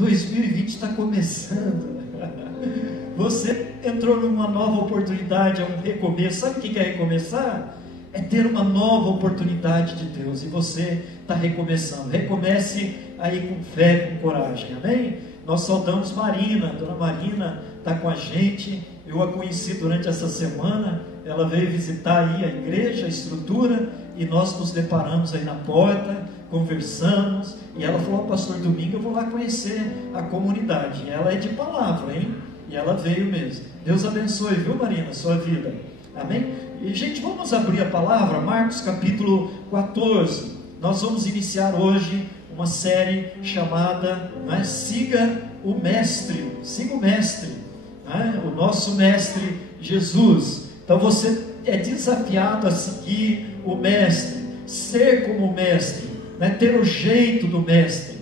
2020 está começando. Você entrou numa nova oportunidade, é um recomeço. Sabe o que é recomeçar? É ter uma nova oportunidade de Deus, e você está recomeçando. Recomece aí com fé, com coragem, amém? Nós saudamos Marina, a dona Marina está com a gente. Eu a conheci durante essa semana, ela veio visitar aí a igreja, a estrutura, e nós nos deparamos aí na porta, conversamos, e ela falou: pastor, domingo eu vou lá conhecer a comunidade. E ela é de palavra, hein? E ela veio mesmo. Deus abençoe, viu, Marina, sua vida, amém? E gente, vamos abrir a palavra, Marcos capítulo 14, nós vamos iniciar hoje uma série chamada, Siga o Mestre, siga o Mestre, o nosso Mestre Jesus. Então você é desafiado a seguir o Mestre, ser como o Mestre, ter o jeito do Mestre,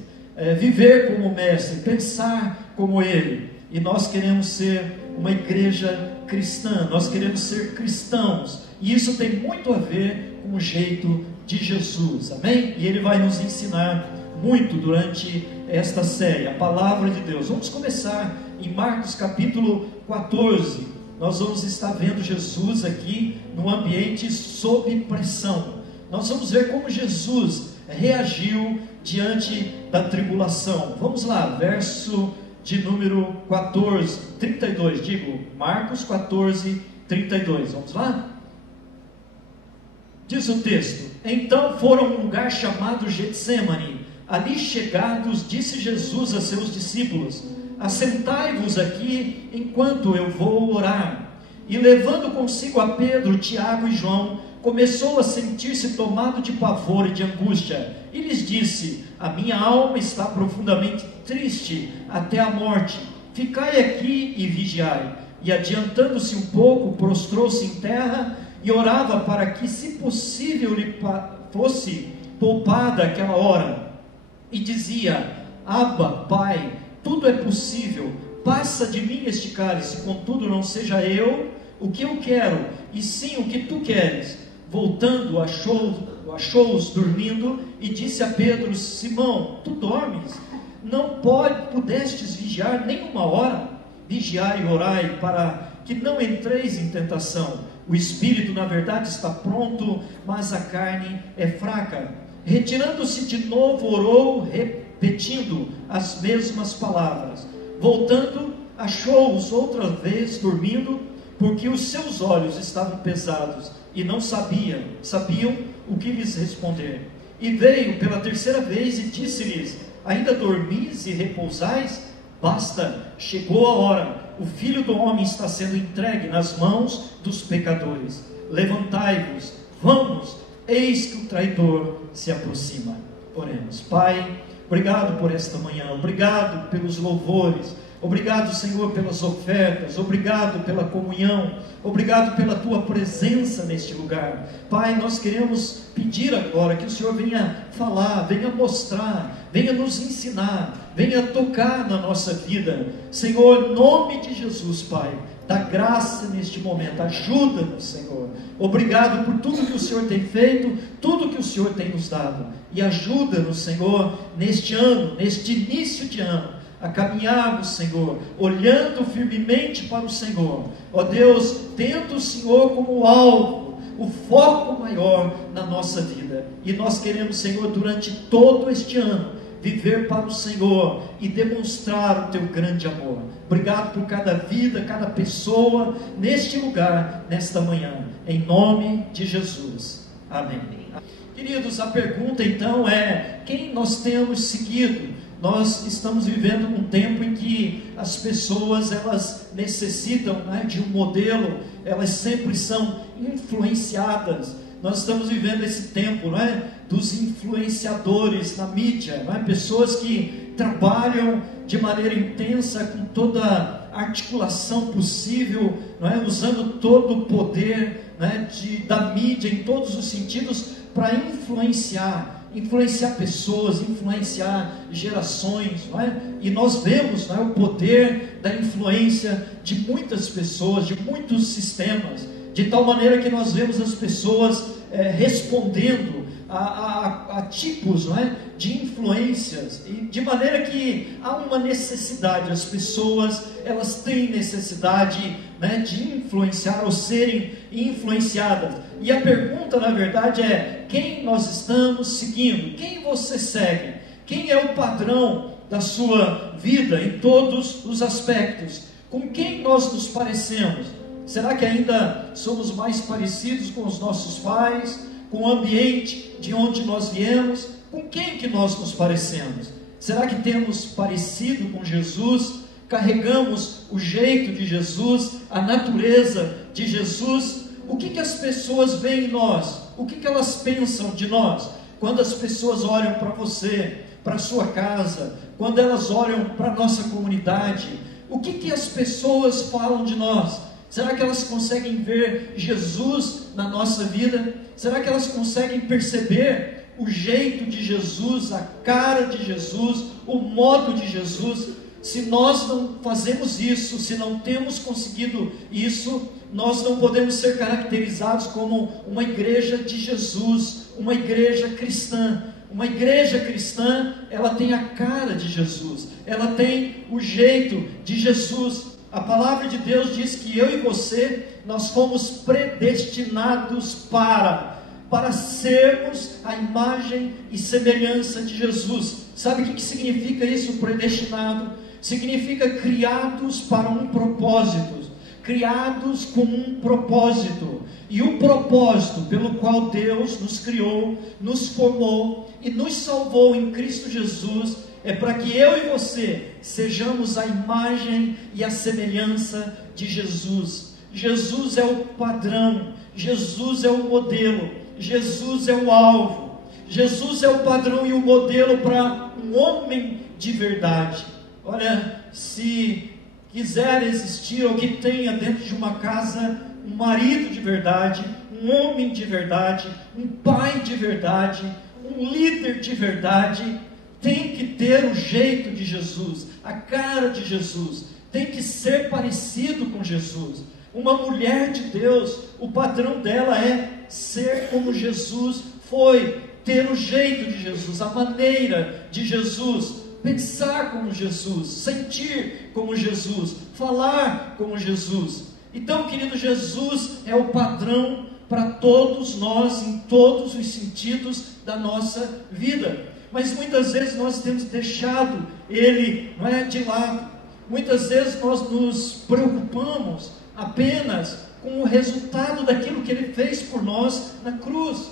viver como o Mestre, pensar como Ele. E nós queremos ser uma igreja cristã, nós queremos ser cristãos, e isso tem muito a ver com o jeito de Jesus, amém? E Ele vai nos ensinar muito durante esta série, a palavra de Deus. Vamos começar em Marcos capítulo 14, nós vamos estar vendo Jesus aqui num ambiente sob pressão. Nós vamos ver como Jesus reagiu diante da tribulação. Vamos lá, verso de número 14, 32, digo, Marcos 14, 32, vamos lá? Diz o texto: então foram a um lugar chamado Getsêmani. Ali chegados, disse Jesus a seus discípulos: assentai-vos aqui enquanto eu vou orar. E levando consigo a Pedro, Tiago e João, começou a sentir-se tomado de pavor e de angústia, e lhes disse: a minha alma está profundamente triste até a morte, ficai aqui e vigiai. E adiantando-se um pouco, prostrou-se em terra e orava para que, se possível, lhe fosse poupada aquela hora. E dizia: Abba, Pai, tudo é possível, passa de mim este cálice, contudo não seja eu o que eu quero, e sim o que tu queres. Voltando, achou-os dormindo, e disse a Pedro: Simão, tu dormes? Não pudestes vigiar nem uma hora? Vigiai e orai, para que não entreis em tentação. O espírito, na verdade, está pronto, mas a carne é fraca. Retirando-se de novo, orou, repetindo as mesmas palavras. Voltando, achou-os outra vez dormindo, porque os seus olhos estavam pesados, e não sabiam o que lhes responder. E veio pela terceira vez e disse-lhes: ainda dormis e repousais? Basta, chegou a hora, o Filho do Homem está sendo entregue nas mãos dos pecadores. Levantai-vos, vamos, eis que o traidor se aproxima. Oremos. Pai, obrigado por esta manhã, obrigado pelos louvores, obrigado, Senhor, pelas ofertas, obrigado pela comunhão, obrigado pela tua presença neste lugar. Pai, nós queremos pedir agora que o Senhor venha falar, venha mostrar, venha nos ensinar, venha tocar na nossa vida. Senhor, em nome de Jesus, Pai, dá graça neste momento, ajuda-nos, Senhor. Obrigado por tudo que o Senhor tem feito, tudo que o Senhor tem nos dado, e ajuda-nos, Senhor, neste ano, neste início de ano, a caminharmos, Senhor, olhando firmemente para o Senhor, ó Deus, tendo o Senhor como alvo, o foco maior na nossa vida. E nós queremos, Senhor, durante todo este ano, viver para o Senhor e demonstrar o teu grande amor. Obrigado por cada vida, cada pessoa neste lugar, nesta manhã, em nome de Jesus, amém. Queridos, a pergunta então é: quem nós temos seguido? Nós estamos vivendo um tempo em que as pessoas, elas necessitam de um modelo, elas sempre são influenciadas. Nós estamos vivendo esse tempo dos influenciadores na mídia, pessoas que trabalham de maneira intensa, com toda a articulação possível, usando todo o poder da mídia em todos os sentidos para influenciar pessoas, influenciar gerações, e nós vemos o poder da influência de muitas pessoas, de muitos sistemas, de tal maneira que nós vemos as pessoas respondendo a tipos, não é, de influências, e de maneira que há uma necessidade, as pessoas elas têm necessidade, né, de influenciar ou serem influenciadas. E a pergunta na verdade é: quem nós estamos seguindo? Quem você segue? Quem é o padrão da sua vida em todos os aspectos? Com quem nós nos parecemos? Será que ainda somos mais parecidos com os nossos pais, com o ambiente de onde nós viemos? Com quem que nós nos parecemos? Será que temos parecido com Jesus? Carregamos o jeito de Jesus, a natureza de Jesus? O que as pessoas veem em nós? O que elas pensam de nós? Quando as pessoas olham para você, para a sua casa, quando elas olham para a nossa comunidade, o que as pessoas falam de nós? Será que elas conseguem ver Jesus na nossa vida? Será que elas conseguem perceber o jeito de Jesus, a cara de Jesus, o modo de Jesus? Se nós não fazemos isso, se não temos conseguido isso, nós não podemos ser caracterizados como uma igreja de Jesus, uma igreja cristã. Uma igreja cristã, ela tem a cara de Jesus, ela tem o jeito de Jesus. A palavra de Deus diz que eu e você, nós fomos predestinados para sermos a imagem e semelhança de Jesus. Sabe o que significa isso, predestinado? Significa criados para um propósito, criados com um propósito. E o propósito pelo qual Deus nos criou, nos formou e nos salvou em Cristo Jesus é para que eu e você sejamos a imagem e a semelhança de Jesus. Jesus é o padrão, Jesus é o modelo, Jesus é o alvo, Jesus é o padrão e o modelo para um homem de verdade. Olha, se quiser existir ou que tenha dentro de uma casa um marido de verdade, um homem de verdade, um pai de verdade, um líder de verdade, tem que ter o jeito de Jesus, a cara de Jesus, tem que ser parecido com Jesus. Uma mulher de Deus, o padrão dela é ser como Jesus foi, ter o jeito de Jesus, a maneira de Jesus, pensar como Jesus, sentir como Jesus, falar como Jesus. Então, querido, Jesus é o padrão para todos nós, em todos os sentidos da nossa vida. Mas muitas vezes nós temos deixado Ele, não é, de lado. Muitas vezes nós nos preocupamos apenas com o resultado daquilo que Ele fez por nós na cruz.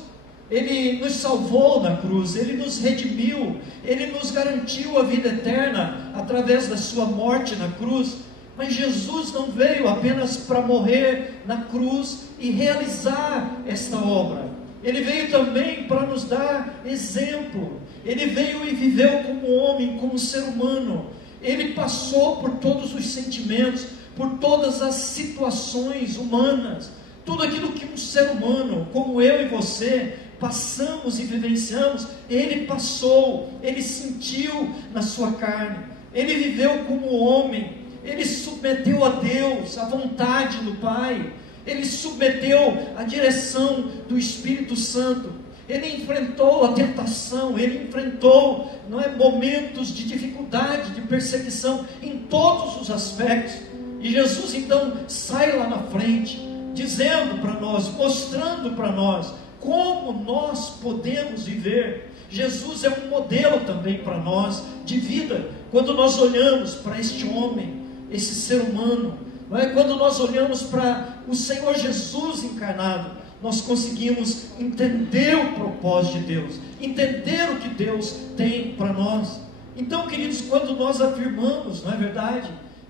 Ele nos salvou na cruz, Ele nos redimiu, Ele nos garantiu a vida eterna através da sua morte na cruz. Mas Jesus não veio apenas para morrer na cruz e realizar esta obra. Ele veio também para nos dar exemplo. Ele veio e viveu como homem, como ser humano. Ele passou por todos os sentimentos, por todas as situações humanas. Tudo aquilo que um ser humano, como eu e você, passamos e vivenciamos, Ele passou, Ele sentiu na sua carne. Ele viveu como homem. Ele submeteu a Deus, a vontade do Pai. Ele submeteu a direção do Espírito Santo. Ele enfrentou a tentação, ele enfrentou, não é, momentos de dificuldade, de perseguição, em todos os aspectos. E Jesus então sai lá na frente, dizendo para nós, mostrando para nós como nós podemos viver. Jesus é um modelo também para nós de vida. Quando nós olhamos para este homem, esse ser humano, não é? Quando nós olhamos para o Senhor Jesus encarnado, nós conseguimos entender o propósito de Deus, entender o que Deus tem para nós. Então, queridos, quando nós afirmamos, não é verdade,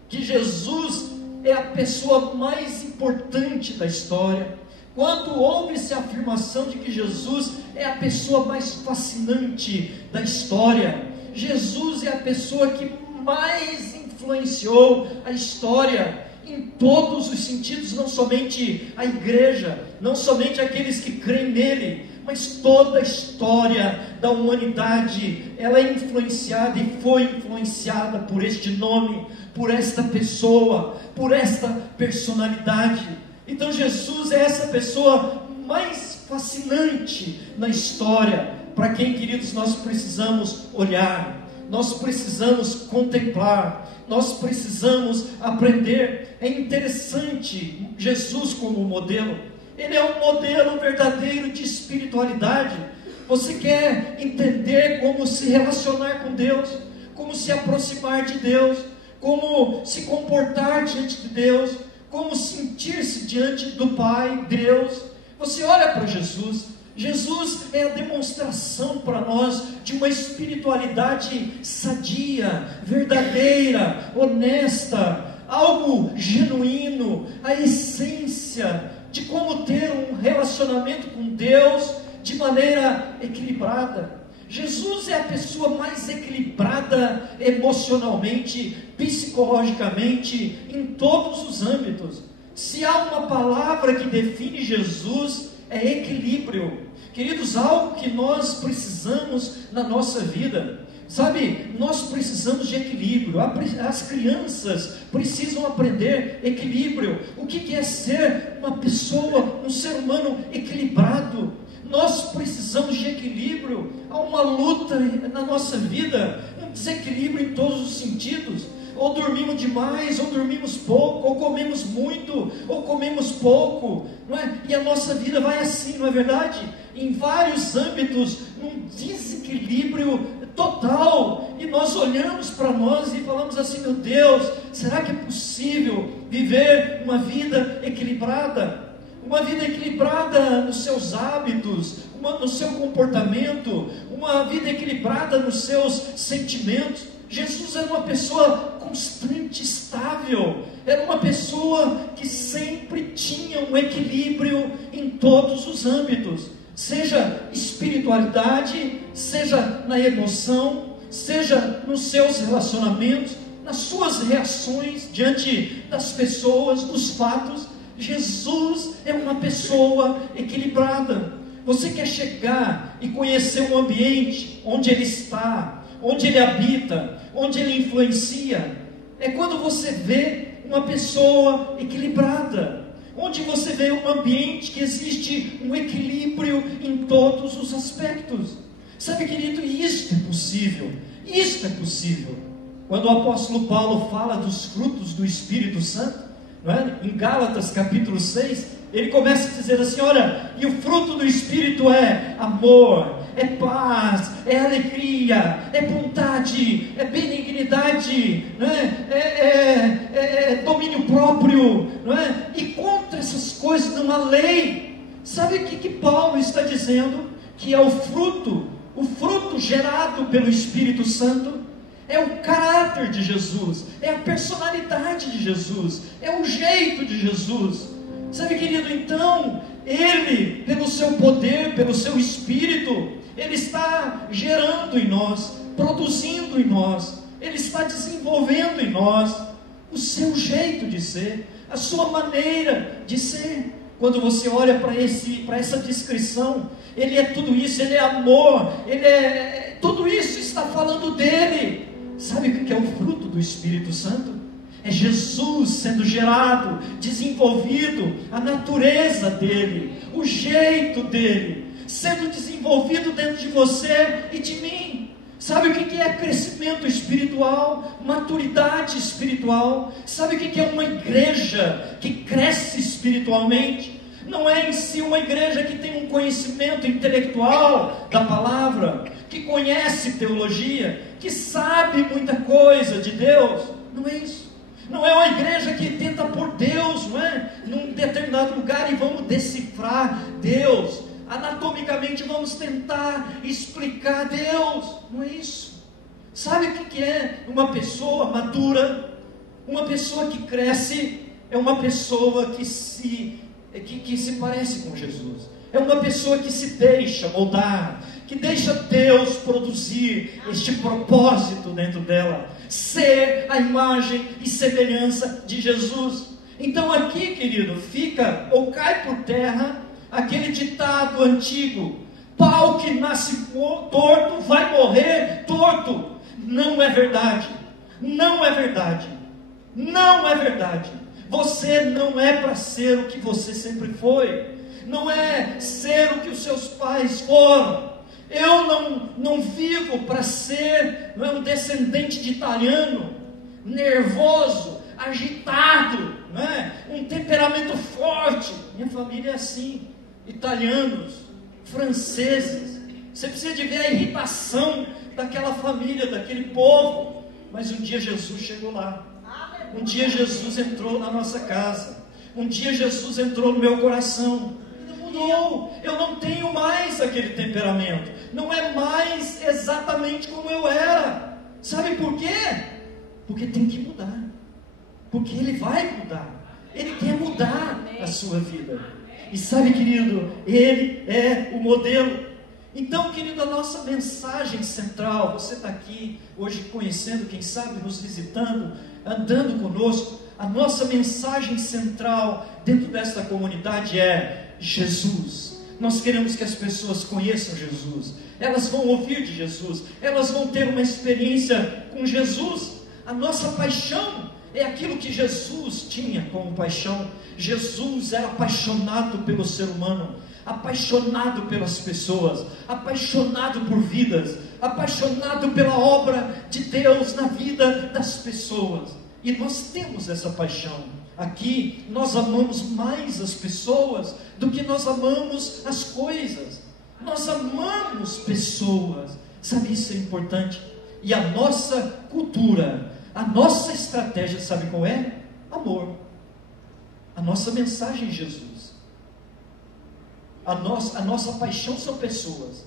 que Jesus é a pessoa mais importante da história, quando houve-se a afirmação de que Jesus é a pessoa mais fascinante da história, Jesus é a pessoa que mais influenciou a história em todos os sentidos, não somente a igreja, não somente aqueles que creem nele, mas toda a história da humanidade, ela é influenciada e foi influenciada por este nome, por esta pessoa, por esta personalidade. Então Jesus é essa pessoa mais fascinante na história, para quem, queridos, nós precisamos olhar, nós precisamos contemplar, nós precisamos aprender. É interessante Jesus como modelo. Ele é um modelo verdadeiro de espiritualidade. Você quer entender como se relacionar com Deus, como se aproximar de Deus, como se comportar diante de Deus, como sentir-se diante do Pai, Deus? Você olha para Jesus. Jesus é a demonstração para nós de uma espiritualidade sadia, verdadeira, honesta, algo genuíno, a essência de como ter um relacionamento com Deus de maneira equilibrada. Jesus é a pessoa mais equilibrada emocionalmente, psicologicamente, em todos os âmbitos. Se há uma palavra que define Jesus, é equilíbrio. Queridos, algo que nós precisamos na nossa vida. Sabe, nós precisamos de equilíbrio. As crianças precisam aprender equilíbrio. O que é ser uma pessoa, um ser humano equilibrado? Nós precisamos de equilíbrio. Há uma luta na nossa vida, um desequilíbrio em todos os sentidos. Ou dormimos demais, ou dormimos pouco, ou comemos muito, ou comemos pouco, não é? E a nossa vida vai assim, não é verdade? Em vários âmbitos, num desequilíbrio total, e nós olhamos para nós e falamos assim: meu Deus, será que é possível viver uma vida equilibrada? Uma vida equilibrada nos seus hábitos, no seu comportamento, uma vida equilibrada nos seus sentimentos. Jesus era uma pessoa constante, estável, era uma pessoa que sempre tinha um equilíbrio em todos os âmbitos, seja espiritualidade, seja na emoção, seja nos seus relacionamentos, nas suas reações diante das pessoas, dos fatos. Jesus é uma pessoa equilibrada. Você quer chegar e conhecer um ambiente onde Ele está, onde Ele habita, onde Ele influencia? É quando você vê uma pessoa equilibrada, onde você vê um ambiente que existe um equilíbrio em todos os aspectos. Sabe, querido, isto é possível. Isto é possível. Quando o apóstolo Paulo fala dos frutos do Espírito Santo, não é? Em Gálatas capítulo 6, ele começa a dizer assim: olha, e o fruto do Espírito é amor, é paz, é alegria, é bondade, é benignidade, não é? É domínio próprio, não é? E contra essas coisas não há lei. Sabe o que Paulo está dizendo? Que é o fruto gerado pelo Espírito Santo. É o caráter de Jesus, é a personalidade de Jesus, é o jeito de Jesus. Sabe, querido, então, Ele, pelo seu poder, pelo seu Espírito, Ele está gerando em nós, produzindo em nós, Ele está desenvolvendo em nós o seu jeito de ser, a sua maneira de ser. Quando você olha para essa descrição, Ele é tudo isso, Ele é amor, tudo isso está falando dEle. Sabe o que é o fruto do Espírito Santo? É Jesus sendo gerado, desenvolvido, a natureza dEle, o jeito dEle, sendo desenvolvido dentro de você e de mim. Sabe o que é crescimento espiritual, maturidade espiritual? Sabe o que é uma igreja que cresce espiritualmente? Não é em si uma igreja que tem um conhecimento intelectual da palavra, que conhece teologia, que sabe muita coisa de Deus. Não é isso. Não é uma igreja que tenta pôr Deus, não é? Num determinado lugar e vamos decifrar Deus. Anatomicamente vamos tentar explicar Deus. Não é isso. Sabe o que é uma pessoa madura? Uma pessoa que cresce é uma pessoa que se parece com Jesus. É uma pessoa que se deixa moldar, que deixa Deus produzir este propósito dentro dela, ser a imagem e semelhança de Jesus. Então aqui, querido, fica ou cai por terra aquele ditado antigo: pau que nasce torto vai morrer torto. Não é verdade. Não é verdade. Não é verdade. Você não é para ser o que você sempre foi. não é ser o que os seus pais foram. Eu não vivo para ser um descendente de italiano, nervoso, agitado, um temperamento forte. Minha família é assim, italianos, franceses. Você precisa de ver a irritação daquela família, daquele povo. Mas um dia Jesus chegou lá. Um dia Jesus entrou na nossa casa. Um dia Jesus entrou no meu coração. Mudou. Eu não tenho mais aquele temperamento. Não é mais exatamente como eu era. Sabe por quê? Porque tem que mudar. Porque Ele vai mudar. Ele quer mudar a sua vida. E sabe, querido, Ele é o modelo. Então, querido, a nossa mensagem central, você está aqui hoje conhecendo, quem sabe nos visitando, andando conosco, a nossa mensagem central dentro desta comunidade é Jesus. Nós queremos que as pessoas conheçam Jesus, elas vão ouvir de Jesus, elas vão ter uma experiência com Jesus. A nossa paixão é aquilo que Jesus tinha como paixão. Jesus era apaixonado pelo ser humano, apaixonado pelas pessoas, apaixonado por vidas, apaixonado pela obra de Deus na vida das pessoas. E nós temos essa paixão. Aqui nós amamos mais as pessoas do que nós amamos as coisas. Nós amamos pessoas. Sabe, isso é importante. E a nossa cultura, a nossa estratégia, sabe qual é? Amor. A nossa mensagem é Jesus. A nossa paixão são pessoas.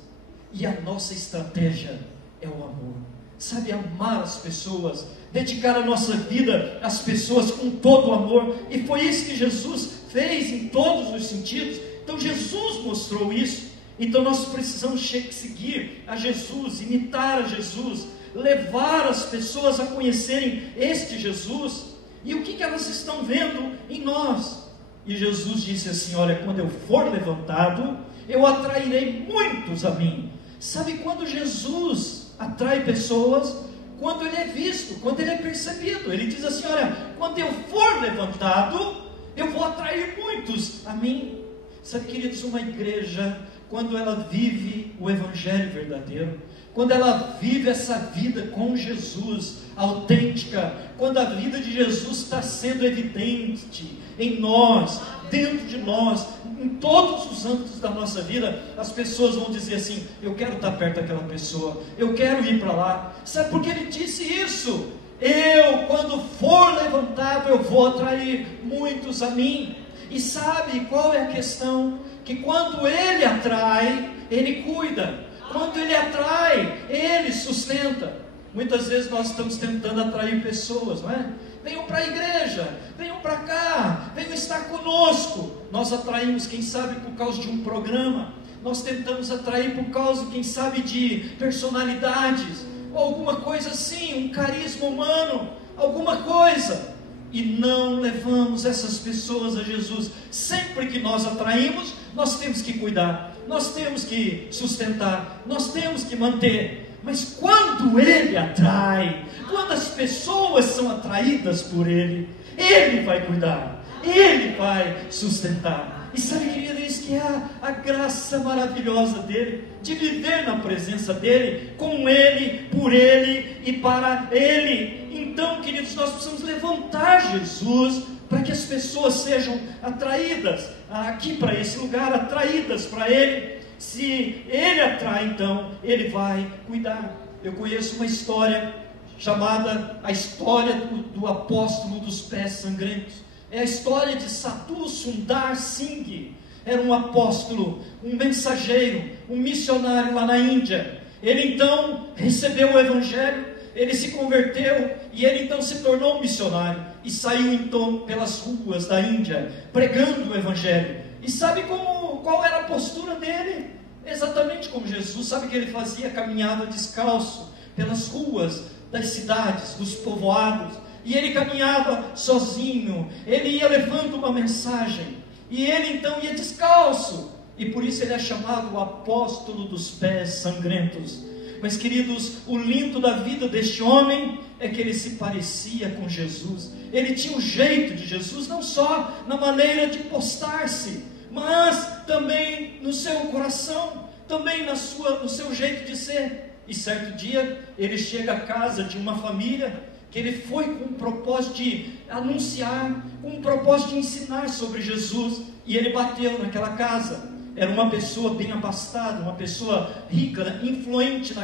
E a nossa estratégia é o amor. Sabe, amar as pessoas, dedicar a nossa vida às pessoas com todo o amor. E foi isso que Jesus fez em todos os sentidos. Então Jesus mostrou isso. Então nós precisamos seguir a Jesus, imitar a Jesus, levar as pessoas a conhecerem este Jesus. E o que elas estão vendo em nós? E Jesus disse assim: olha, quando eu for levantado, eu atrairei muitos a mim. Sabe quando Jesus atrai pessoas? Quando Ele é visto, quando Ele é percebido. Ele diz assim: olha, quando eu for levantado, eu vou atrair muitos a mim. Sabe, queridos, uma igreja, quando ela vive o Evangelho verdadeiro, quando ela vive essa vida com Jesus, autêntica, quando a vida de Jesus está sendo evidente em nós, dentro de nós, em todos os âmbitos da nossa vida, as pessoas vão dizer assim: eu quero estar perto daquela pessoa, eu quero ir para lá. Sabe por que Ele disse isso? Eu, quando for levantado, eu vou atrair muitos a mim. E sabe qual é a questão? Que quando Ele atrai, Ele cuida. Quando Ele atrai, Ele sustenta. Muitas vezes nós estamos tentando atrair pessoas, não é? Venham para a igreja, venham para cá, venham estar conosco. Nós atraímos, quem sabe, por causa de um programa. Nós tentamos atrair por causa, quem sabe, de personalidades, ou alguma coisa assim, um carisma humano, alguma coisa. E não levamos essas pessoas a Jesus. Sempre que nós atraímos, nós temos que cuidar, nós temos que sustentar, nós temos que manter. Mas quando Ele atrai, quando as pessoas são atraídas por Ele, Ele vai cuidar, Ele vai sustentar. E sabe, querido, isso que é a graça maravilhosa dEle, de viver na presença dEle, com Ele, por Ele e para Ele. Então, queridos, nós precisamos levantar Jesus, para que as pessoas sejam atraídas aqui para esse lugar, atraídas para Ele. Se Ele atrai, então Ele vai cuidar. Eu conheço uma história chamada a história do apóstolo dos pés sangrentos. É a história de Sadhu Sundar Singh. Era um apóstolo, um mensageiro, um missionário lá na Índia. Ele então recebeu o Evangelho, ele se converteu e ele então se tornou um missionário e saiu então pelas ruas da Índia pregando o Evangelho. E sabe qual era a postura dele? Exatamente como Jesus. Sabe o que ele fazia? Caminhava descalço pelas ruas das cidades, dos povoados, e ele caminhava sozinho, ele ia levando uma mensagem, e ele então ia descalço, e por isso ele é chamado o apóstolo dos pés sangrentos. Mas, queridos, o lindo da vida deste homem é que ele se parecia com Jesus. Ele tinha o jeito de Jesus, não só na maneira de postar-se, mas também no seu coração, também no seu jeito de ser. E certo dia, ele chega à casa de uma família, que ele foi com o propósito de anunciar, com o propósito de ensinar sobre Jesus, e ele bateu naquela casa. Era uma pessoa bem abastada, uma pessoa rica, influente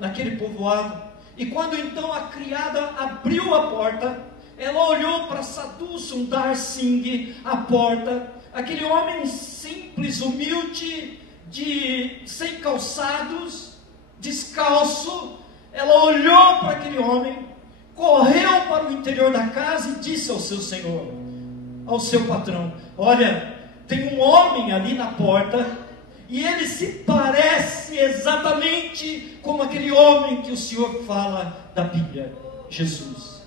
naquele povoado. E quando então a criada abriu a porta, ela olhou para Sadhu Sundar Singh, a porta, aquele homem simples, humilde, sem calçados, descalço. Ela olhou para aquele homem, correu para o interior da casa e disse ao seu senhor, ao seu patrão: olha, tem um homem ali na porta, e ele se parece exatamente como aquele homem que o Senhor fala da Bíblia, Jesus.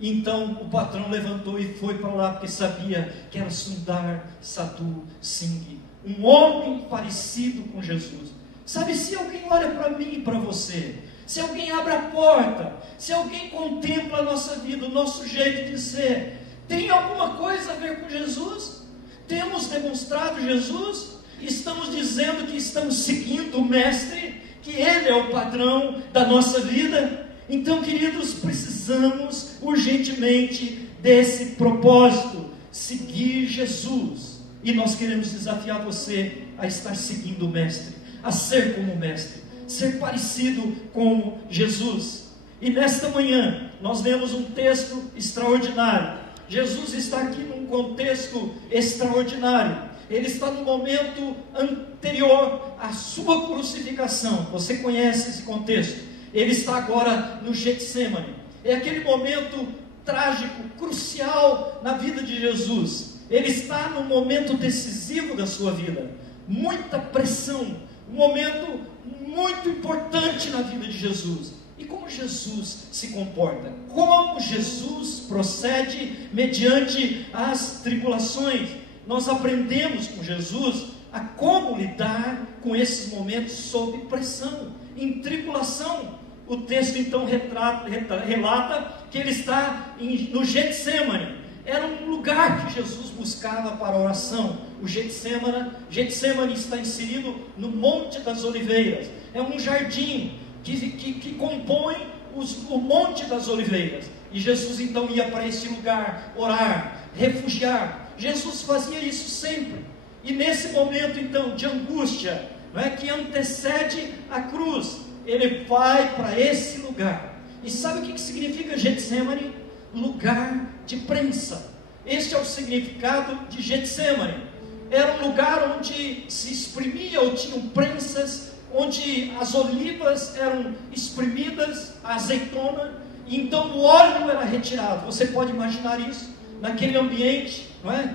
Então o patrão levantou e foi para lá, porque sabia que era Sundar Sadhu Singh, um homem parecido com Jesus. Sabe, se alguém olha para mim e para você, se alguém abre a porta, se alguém contempla a nossa vida, o nosso jeito de ser, tem alguma coisa a ver com Jesus? Temos demonstrado Jesus? Estamos dizendo que estamos seguindo o Mestre, que Ele é o padrão da nossa vida? Então, queridos, precisamos urgentemente desse propósito, seguir Jesus. E nós queremos desafiar você a estar seguindo o Mestre, a ser como o Mestre, ser parecido com Jesus. E nesta manhã, nós lemos um texto extraordinário. Jesus está aqui num contexto extraordinário. Ele está no momento anterior à sua crucificação. Você conhece esse contexto. Ele está agora no Getsemane. É aquele momento trágico, crucial na vida de Jesus. Ele está no momento decisivo da sua vida. Muita pressão, um momento muito importante na vida de Jesus. E como Jesus se comporta? Como Jesus procede mediante as tribulações? Nós aprendemos com Jesus a como lidar com esses momentos sob pressão, em tribulação. O texto então relata que ele está no Getsemane. Era um lugar que Jesus buscava para a oração. O Getsemane está inserido no Monte das Oliveiras. É um jardim que compõe o Monte das Oliveiras. E Jesus então ia para esse lugar orar, refugiar. Jesus fazia isso sempre. E nesse momento então de angústia, não é, que antecede a cruz, ele vai para esse lugar. E sabe o que significa Getsemane? Lugar de prensa. Este é o significado de Getsemane. Era um lugar onde se exprimia ou tinham prensas, onde as olivas eram espremidas, a azeitona, e então o óleo era retirado. Você pode imaginar isso, naquele ambiente, não é?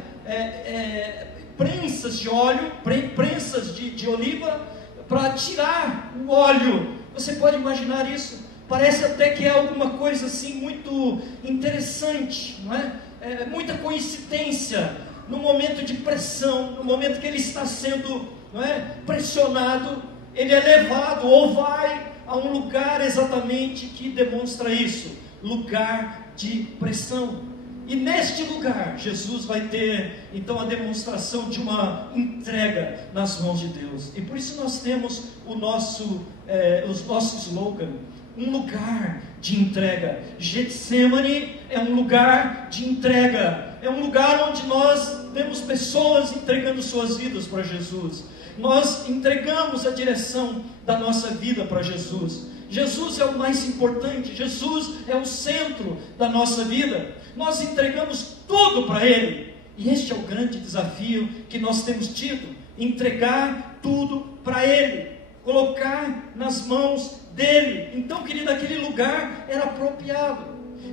Prensas de óleo, prensas de oliva, para tirar o óleo. Você pode imaginar isso? Parece até que é alguma coisa assim muito interessante, não é? Muita coincidência, no momento de pressão, no momento que ele está sendo, não é, pressionado, ele é levado ou vai a um lugar exatamente que demonstra isso, lugar de pressão. E neste lugar, Jesus vai ter então a demonstração de uma entrega nas mãos de Deus. E por isso nós temos o nosso slogan, um lugar de entrega. Getsemane é um lugar de entrega, é um lugar onde nós vemos pessoas entregando suas vidas para Jesus. Nós entregamos a direção da nossa vida para Jesus. Jesus é o mais importante, Jesus é o centro da nossa vida. Nós entregamos tudo para Ele. E este é o grande desafio que nós temos tido: entregar tudo para Ele, colocar nas mãos dEle. Então, querido, aquele lugar era apropriado.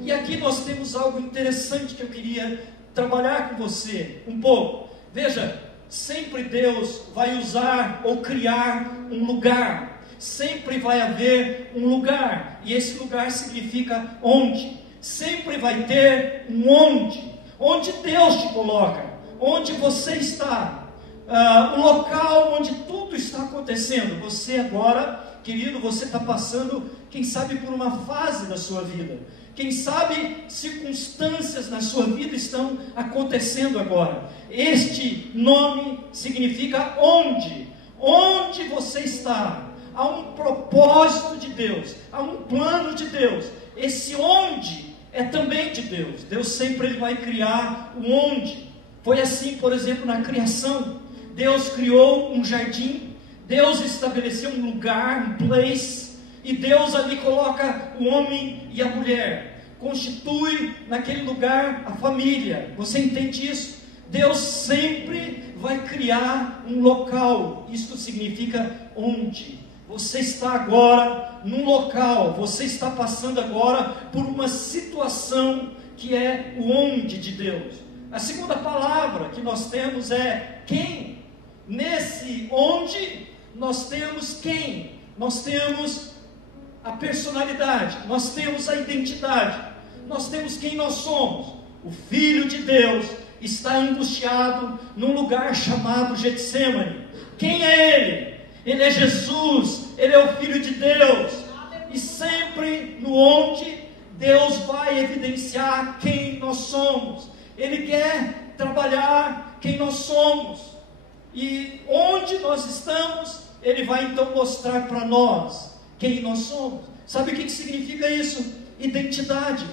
E aqui nós temos algo interessante que eu queria trabalhar com você um pouco. Veja, sempre Deus vai usar ou criar um lugar. Sempre vai haver um lugar, e esse lugar significa onde. Sempre vai ter um onde Deus te coloca, onde você está, o local onde tudo está acontecendo. Você agora querido, você está passando, quem sabe, por uma fase da sua vida. Quem sabe circunstâncias na sua vida estão acontecendo agora. Este nome significa onde. Onde você está. Há um propósito de Deus, há um plano de Deus. Esse onde é também de Deus. Deus sempre ele vai criar o onde. Foi assim, por exemplo, na criação. Deus criou um jardim, Deus estabeleceu um lugar, um place, e Deus ali coloca o homem e a mulher, constitui naquele lugar a família. Você entende isso? Deus sempre vai criar um local. Isto significa onde. Você está agora num local, você está passando agora por uma situação que é o onde de Deus. A segunda palavra que nós temos é quem. Nesse onde nós temos quem? Nós temos a personalidade, nós temos a identidade, nós temos quem nós somos. O Filho de Deus está angustiado num lugar chamado Getsêmani. Quem é Ele? Ele é Jesus, Ele é o Filho de Deus. E sempre no onde Deus vai evidenciar quem nós somos. Ele quer trabalhar quem nós somos. E onde nós estamos, Ele vai então mostrar para nós quem nós somos. Sabe o que significa isso? Identidade.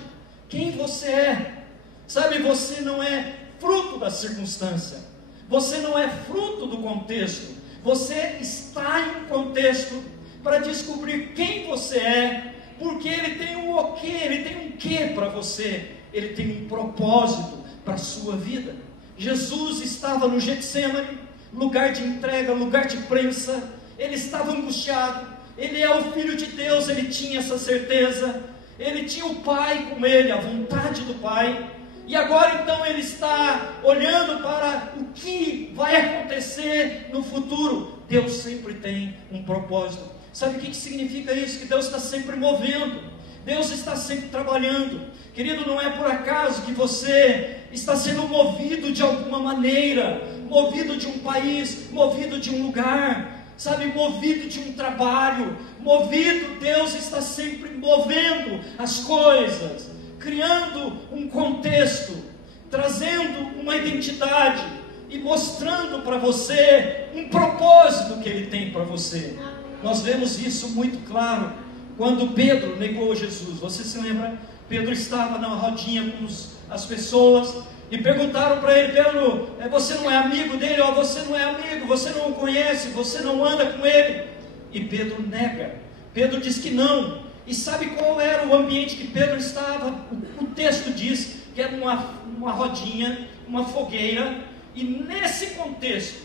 Quem você é. Sabe, você não é fruto da circunstância. Você não é fruto do contexto. Você está em um contexto para descobrir quem você é. Porque Ele tem um o quê, Ele tem um quê para você. Ele tem um propósito para a sua vida. Jesus estava no Getsêmani, lugar de entrega, lugar de prensa. Ele estava angustiado. Ele é o Filho de Deus, ele tinha essa certeza. Ele tinha o Pai com ele, a vontade do Pai. E agora então ele está olhando para o que vai acontecer no futuro. Deus sempre tem um propósito. Sabe o que significa isso? Que Deus está sempre movendo. Deus está sempre trabalhando. Querido, não é por acaso que você está sendo movido de alguma maneira, movido de um país, movido de um lugar, sabe, movido de um trabalho, movido. Deus está sempre movendo as coisas, criando um contexto, trazendo uma identidade e mostrando para você um propósito que Ele tem para você. Nós vemos isso muito claro quando Pedro negou Jesus. Você se lembra? Pedro estava na rodinha com as pessoas e perguntaram para ele: Pedro, você não é amigo dele? Ou você não é amigo, você não o conhece, você não anda com ele? E Pedro nega. Pedro diz que não. E sabe qual era o ambiente que Pedro estava? O texto diz que era uma rodinha, uma fogueira. E nesse contexto,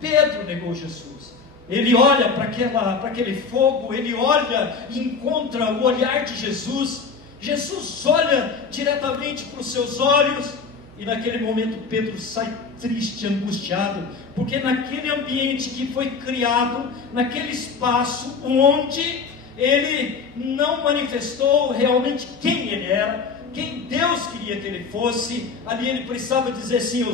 Pedro negou Jesus. Ele olha para aquele fogo, ele olha e encontra o olhar de Jesus. Jesus olha diretamente para os seus olhos, e naquele momento Pedro sai triste, angustiado, porque naquele ambiente que foi criado, naquele espaço onde ele não manifestou realmente quem ele era, quem Deus queria que ele fosse, ali ele precisava dizer assim: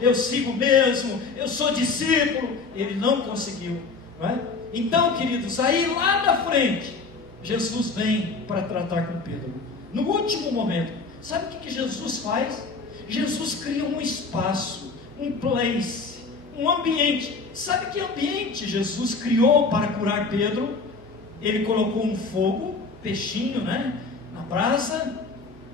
eu sigo mesmo, eu sou discípulo. Ele não conseguiu, não é? Então, queridos, aí lá na frente, Jesus vem para tratar com Pedro. No último momento, sabe o que Jesus faz? Jesus cria um espaço, um place, um ambiente. Sabe que ambiente Jesus criou para curar Pedro? Ele colocou um fogo, peixinho, né, na brasa.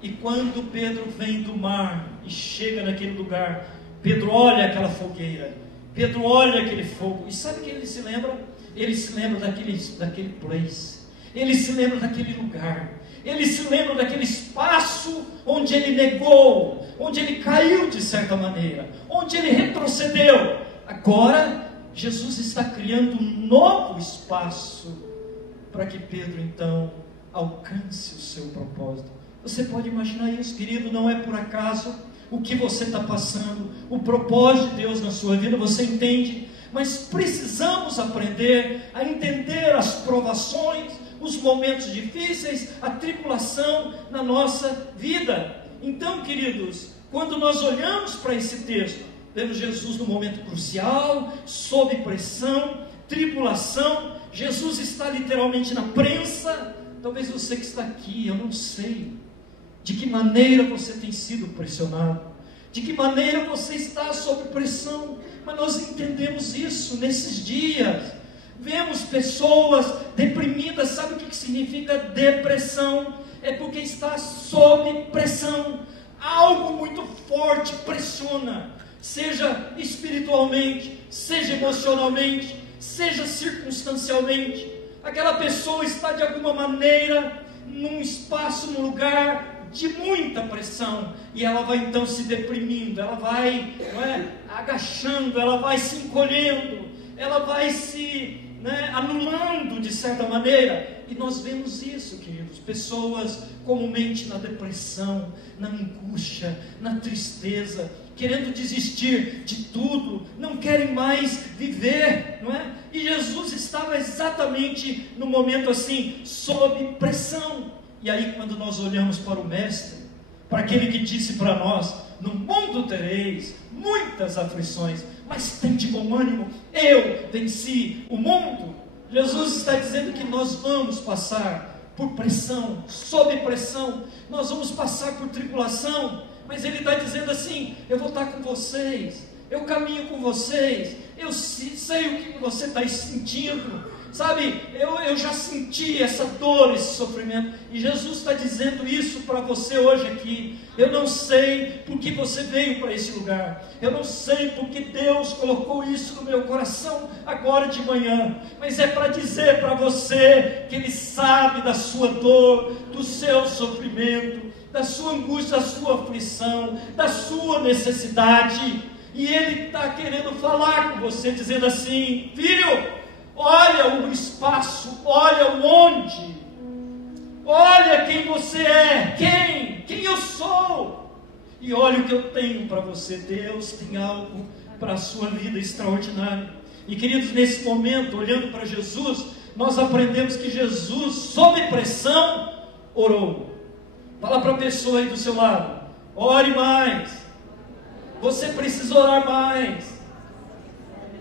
E quando Pedro vem do mar e chega naquele lugar, Pedro olha aquela fogueira, Pedro olha aquele fogo. E sabe o que ele se lembra? Ele se lembra daquele place. Ele se lembra daquele lugar. Ele se lembra daquele espaço onde ele negou, onde ele caiu de certa maneira, onde ele retrocedeu. Agora, Jesus está criando um novo espaço para que Pedro então alcance o seu propósito. Você pode imaginar isso, querido? Não é por acaso o que você está passando, o propósito de Deus na sua vida, você entende? Mas precisamos aprender a entender as provações, os momentos difíceis, a tribulação na nossa vida. Então, queridos, quando nós olhamos para esse texto, vemos Jesus no momento crucial, sob pressão, tribulação, Jesus está literalmente na prensa. Talvez você que está aqui, eu não sei de que maneira você tem sido pressionado, de que maneira você está sob pressão, mas nós entendemos isso nesses dias. Vemos pessoas deprimidas. Sabe o que significa depressão? É porque está sob pressão. Algo muito forte pressiona, seja espiritualmente, seja emocionalmente, seja circunstancialmente. Aquela pessoa está de alguma maneira num espaço, num lugar de muita pressão, e ela vai então se deprimindo, ela vai, agachando, ela vai se encolhendo, ela vai se anulando de certa maneira. E nós vemos isso, queridos, pessoas comumente na depressão, na angústia, na tristeza, querendo desistir de tudo, não querem mais viver, não é? E Jesus estava exatamente no momento assim, sob pressão. E aí, quando nós olhamos para o Mestre, para aquele que disse para nós: no mundo tereis muitas aflições, mas tem de bom ânimo, eu venci o mundo. Jesus está dizendo que nós vamos passar por pressão, sob pressão, nós vamos passar por tribulação, mas Ele está dizendo assim: eu vou estar com vocês, eu caminho com vocês, eu sei o que você está sentindo, sabe, eu já senti essa dor, esse sofrimento, e Jesus está dizendo isso para você hoje aqui. Eu não sei porque você veio para esse lugar, eu não sei porque Deus colocou isso no meu coração agora de manhã, mas é para dizer para você que Ele sabe da sua dor, do seu sofrimento, da sua angústia, da sua aflição, da sua necessidade, e Ele está querendo falar com você, dizendo assim: filho, olha o espaço, olha o onde, olha quem você é, quem eu sou, e olha o que eu tenho para você. Deus tem algo para a sua vida extraordinário. E queridos, nesse momento, olhando para Jesus, nós aprendemos que Jesus, sob pressão, orou. Fala para a pessoa aí do seu lado: ore mais, você precisa orar mais,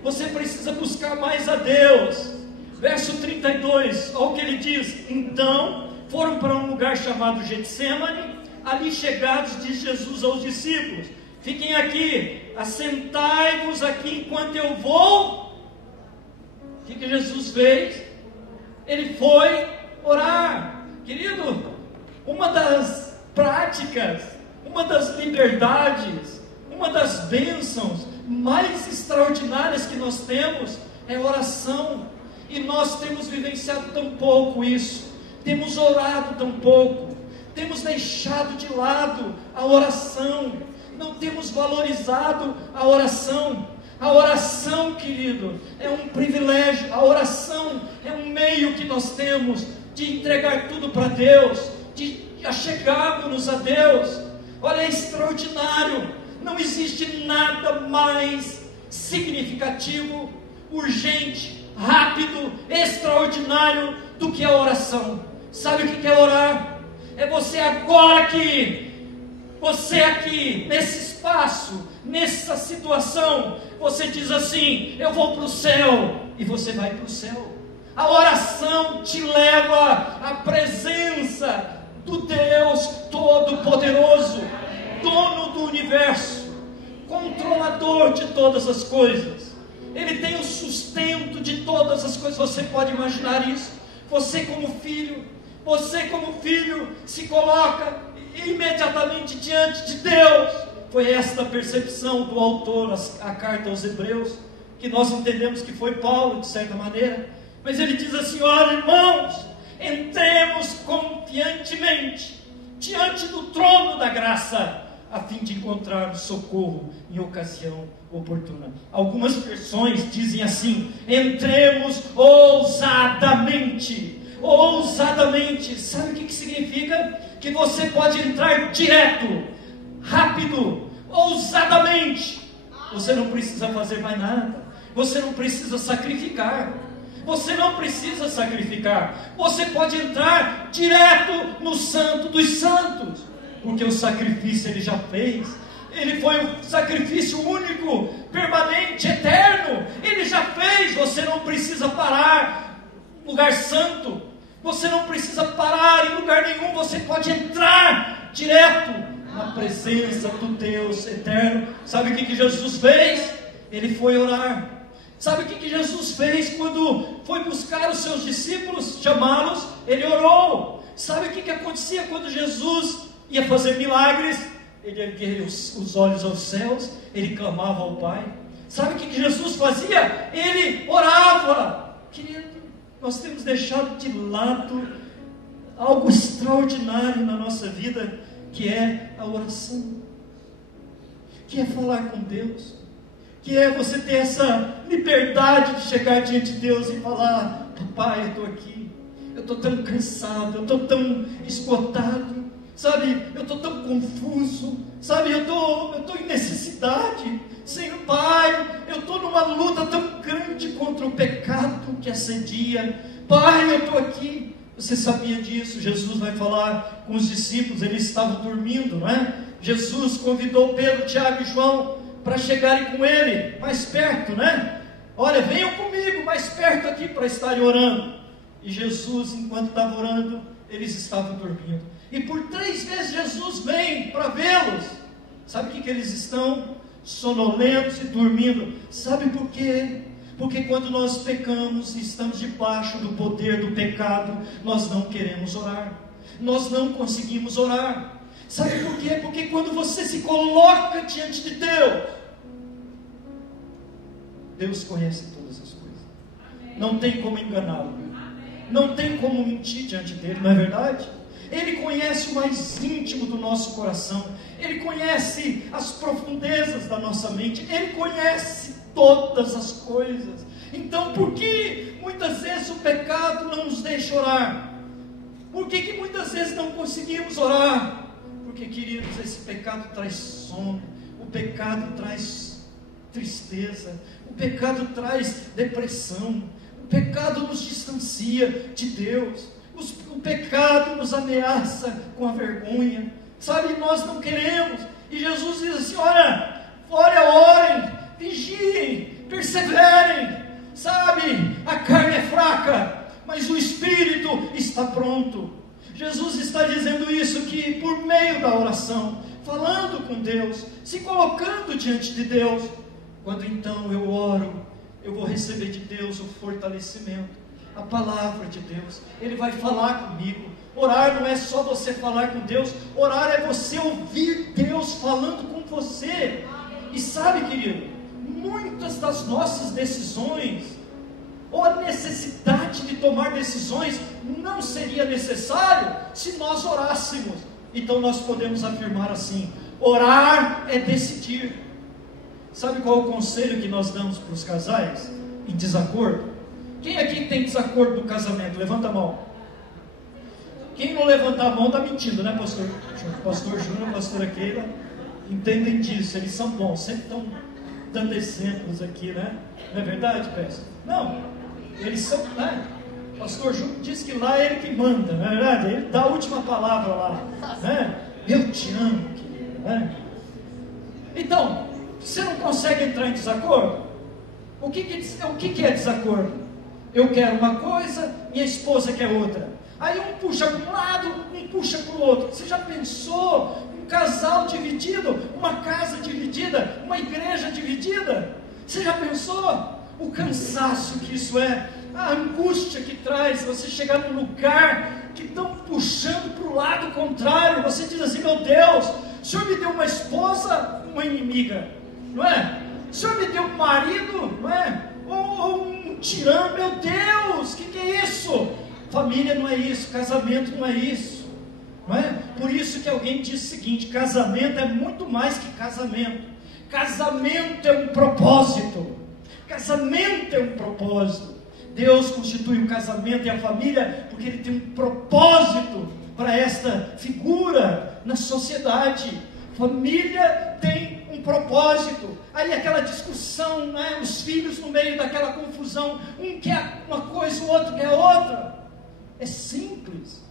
você precisa buscar mais a Deus. Verso 32, olha o que ele diz: então foram para um lugar chamado Getsemane. Ali chegados, diz Jesus aos discípulos: fiquem aqui, assentai-vos aqui enquanto eu vou. O que Jesus fez? Ele foi orar. Querido, uma das práticas, uma das liberdades, uma das bênçãos mais extraordinárias que nós temos é a oração, e nós temos vivenciado tão pouco isso, temos orado tão pouco, temos deixado de lado a oração, não temos valorizado a oração. A oração, querido, é um privilégio, a oração é um meio que nós temos de entregar tudo para Deus, de achegarmos-nos a Deus. Olha, é extraordinário. Não existe nada mais significativo, urgente, rápido, extraordinário do que a oração. Sabe o que é orar? É você agora aqui, você aqui, nesse espaço, nessa situação, você diz assim: eu vou para o céu, e você vai para o céu. A oração te leva à presença do Deus Todo-Poderoso, dono do universo, controlador de todas as coisas. Ele tem o sustento de todas as coisas. Você pode imaginar isso? Você como filho se coloca imediatamente diante de Deus. Foi esta percepção do autor a carta aos Hebreus, que nós entendemos que foi Paulo de certa maneira, mas ele diz assim: olha, irmãos, entremos confiantemente diante do trono da graça, a fim de encontrarmos socorro em ocasião oportuna. Algumas versões dizem assim: entremos ousadamente. Ousadamente, sabe o que significa? Que você pode entrar direto, rápido, ousadamente. Você não precisa fazer mais nada, você não precisa sacrificar, você pode entrar direto no Santo dos Santos, porque o sacrifício Ele já fez. Ele foi um sacrifício único, permanente, eterno. Ele já fez. Você não precisa parar lugar santo. Você não precisa parar em lugar nenhum, você pode entrar direto na presença do Deus eterno. Sabe o que Jesus fez? Ele foi orar. Sabe o que Jesus fez quando foi buscar os seus discípulos, chamá-los? Ele orou. Sabe o que acontecia quando Jesus ia fazer milagres? Ele erguia os olhos aos céus, ele clamava ao Pai. Sabe o que Jesus fazia? Ele orava. Querido, nós temos deixado de lado algo extraordinário na nossa vida, que é a oração, que é falar com Deus, que é você ter essa liberdade de chegar diante de Deus e falar: papai, eu estou aqui, eu estou tão cansado, eu estou tão esgotado, sabe, eu estou tão confuso, sabe, eu estou em necessidade, Senhor Pai, eu estou numa luta tão grande contra o pecado que assedia, Pai, eu estou aqui. Você sabia disso? Jesus vai falar com os discípulos, eles estavam dormindo, não é? Jesus convidou Pedro, Tiago e João para chegarem com ele, mais perto, né? Olha, venham comigo, mais perto aqui, para estarem orando. E Jesus, enquanto estava orando, eles estavam dormindo. E por 3 vezes Jesus vem para vê-los. Sabe o que eles estão? Sonolentos e dormindo. Sabe por quê? Porque quando nós pecamos e estamos debaixo do poder do pecado, nós não queremos orar, nós não conseguimos orar. Sabe por quê? Porque quando você se coloca diante de Deus, Deus conhece todas as coisas. Não tem como enganá-lo, não tem como mentir diante dele, não é verdade? Ele conhece o mais íntimo do nosso coração, Ele conhece as profundezas da nossa mente, Ele conhece todas as coisas. Então, por que muitas vezes o pecado não nos deixa orar? Por que muitas vezes não conseguimos orar? Porque, queridos, esse pecado traz sono, o pecado traz tristeza, o pecado traz depressão, o pecado nos distancia de Deus, o pecado nos ameaça com a vergonha, sabe, nós não queremos. E Jesus diz assim: orem, vigiem, perseverem, sabe, a carne é fraca, mas o Espírito está pronto. Jesus está dizendo isso, que por meio da oração, falando com Deus, se colocando diante de Deus, quando então eu oro, eu vou receber de Deus o fortalecimento, a palavra de Deus. Ele vai falar comigo. Orar não é só você falar com Deus, orar é você ouvir Deus falando com você. E sabe, querido, muitas das nossas decisões, ou a necessidade de tomar decisões, não seria necessário se nós orássemos. Então nós podemos afirmar assim: orar é decidir. Sabe qual é o conselho que nós damos para os casais em desacordo? Quem aqui tem desacordo no casamento? Levanta a mão. Quem não levantar a mão está mentindo, né, pastor? Pastor Júnior, pastora Keila entendem disso, eles são bons, sempre estão dando exemplos aqui, né? Não é verdade, pastor? Não, eles são, né? Pastor Júnior diz que lá é ele que manda, não é verdade? Ele dá a última palavra lá, né? Eu te amo, querido, né? Então, você não consegue entrar em desacordo? O que é desacordo? Eu quero uma coisa, minha esposa quer outra. Aí um puxa para um lado, um puxa para o outro. Você já pensou um casal dividido, uma casa dividida, uma igreja dividida? Você já pensou o cansaço que isso é? A angústia que traz você chegar num lugar que estão puxando para o lado contrário. Você diz assim: meu Deus, o Senhor me deu uma esposa, uma inimiga, não é? O Senhor me deu um marido, não é? Ou um tirano, meu Deus, o que é isso? Família não é isso, casamento não é isso, não é? Por isso que alguém diz o seguinte: casamento é muito mais que casamento. Casamento é um propósito. Casamento é um propósito. Deus constitui o casamento e a família porque Ele tem um propósito para esta figura na sociedade. Família tem um propósito. Aí aquela discussão, né? Os filhos no meio daquela confusão, um quer uma coisa, o outro quer outra. É simples,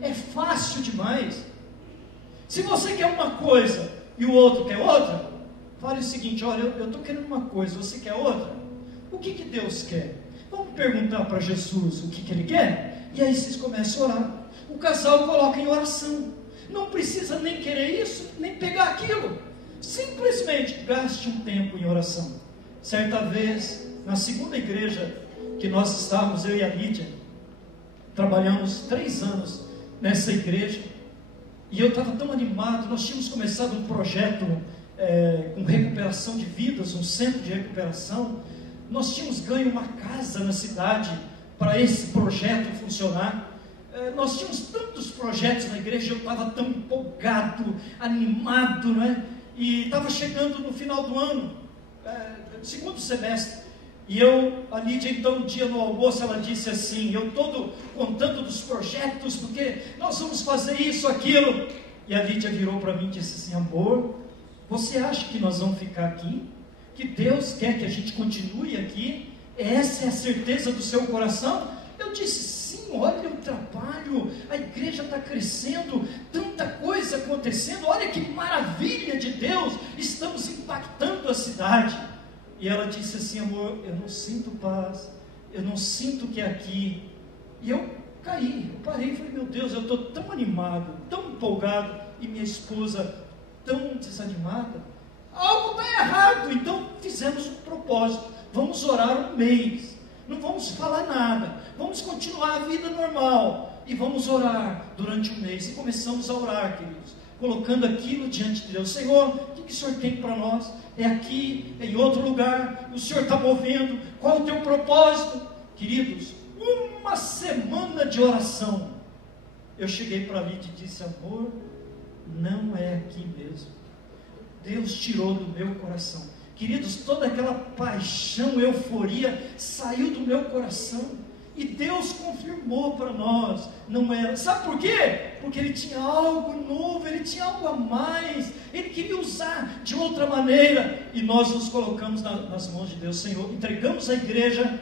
é fácil demais. Se você quer uma coisa e o outro quer outra, fale o seguinte: olha, eu estou querendo uma coisa, você quer outra? O que Deus quer? Vamos perguntar para Jesus o que ele quer, e aí vocês começam a orar. O casal coloca em oração, não precisa nem querer isso, nem pegar aquilo, simplesmente gaste um tempo em oração. Certa vez, na segunda igreja que nós estávamos, eu e a Lídia, trabalhamos 3 anos nessa igreja, e eu estava tão animado. Nós tínhamos começado um projeto com recuperação de vidas, um centro de recuperação. Nós tínhamos ganho uma casa na cidade para esse projeto funcionar. Nós tínhamos tantos projetos na igreja, eu estava tão empolgado, animado, né? E estava chegando no final do ano, segundo semestre, e a Lídia, então, um dia no almoço, ela disse assim, eu todo contando dos projetos, porque nós vamos fazer isso, aquilo, e a Lídia virou para mim e disse assim, amor, você acha que nós vamos ficar aqui? Que Deus quer que a gente continue aqui? Essa é a certeza do seu coração? Eu disse, sim, olha o trabalho, a igreja está crescendo, tanta coisa acontecendo, olha que maravilha de Deus, estamos impactando a cidade. E ela disse assim, amor, eu não sinto paz, eu não sinto que é aqui. E eu caí, eu parei e falei, meu Deus, eu estou tão animado, tão empolgado, e minha esposa tão desanimada, algo está errado. Então fizemos um propósito, vamos orar um mês, não vamos falar nada, vamos continuar a vida normal, e vamos orar durante um mês. E começamos a orar, queridos, colocando aquilo diante de Deus. Senhor, o que o Senhor tem para nós? É aqui, é em outro lugar, o Senhor está movendo, qual o teu propósito? Queridos, uma semana de oração, eu cheguei para Lídia e disse, amor, não é aqui mesmo, Deus tirou do meu coração. Queridos, toda aquela paixão, euforia, saiu do meu coração, e Deus confirmou para nós, não era. Sabe por quê? Porque Ele tinha algo novo, Ele tinha algo a mais, Ele queria usar de outra maneira, e nós nos colocamos nas mãos de Deus. Senhor, entregamos a igreja,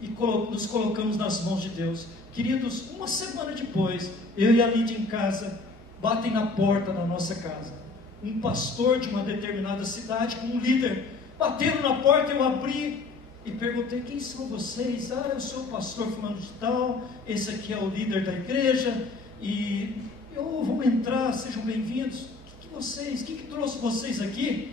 e nos colocamos nas mãos de Deus. Queridos, uma semana depois, eu e a Lídia em casa, batem na porta da nossa casa, um pastor de uma determinada cidade, com um líder, bateram na porta, eu abri, e perguntei, quem são vocês? Eu sou o pastor fulano de tal, esse aqui é o líder da igreja, e vamos entrar, sejam bem-vindos. O que trouxe vocês aqui?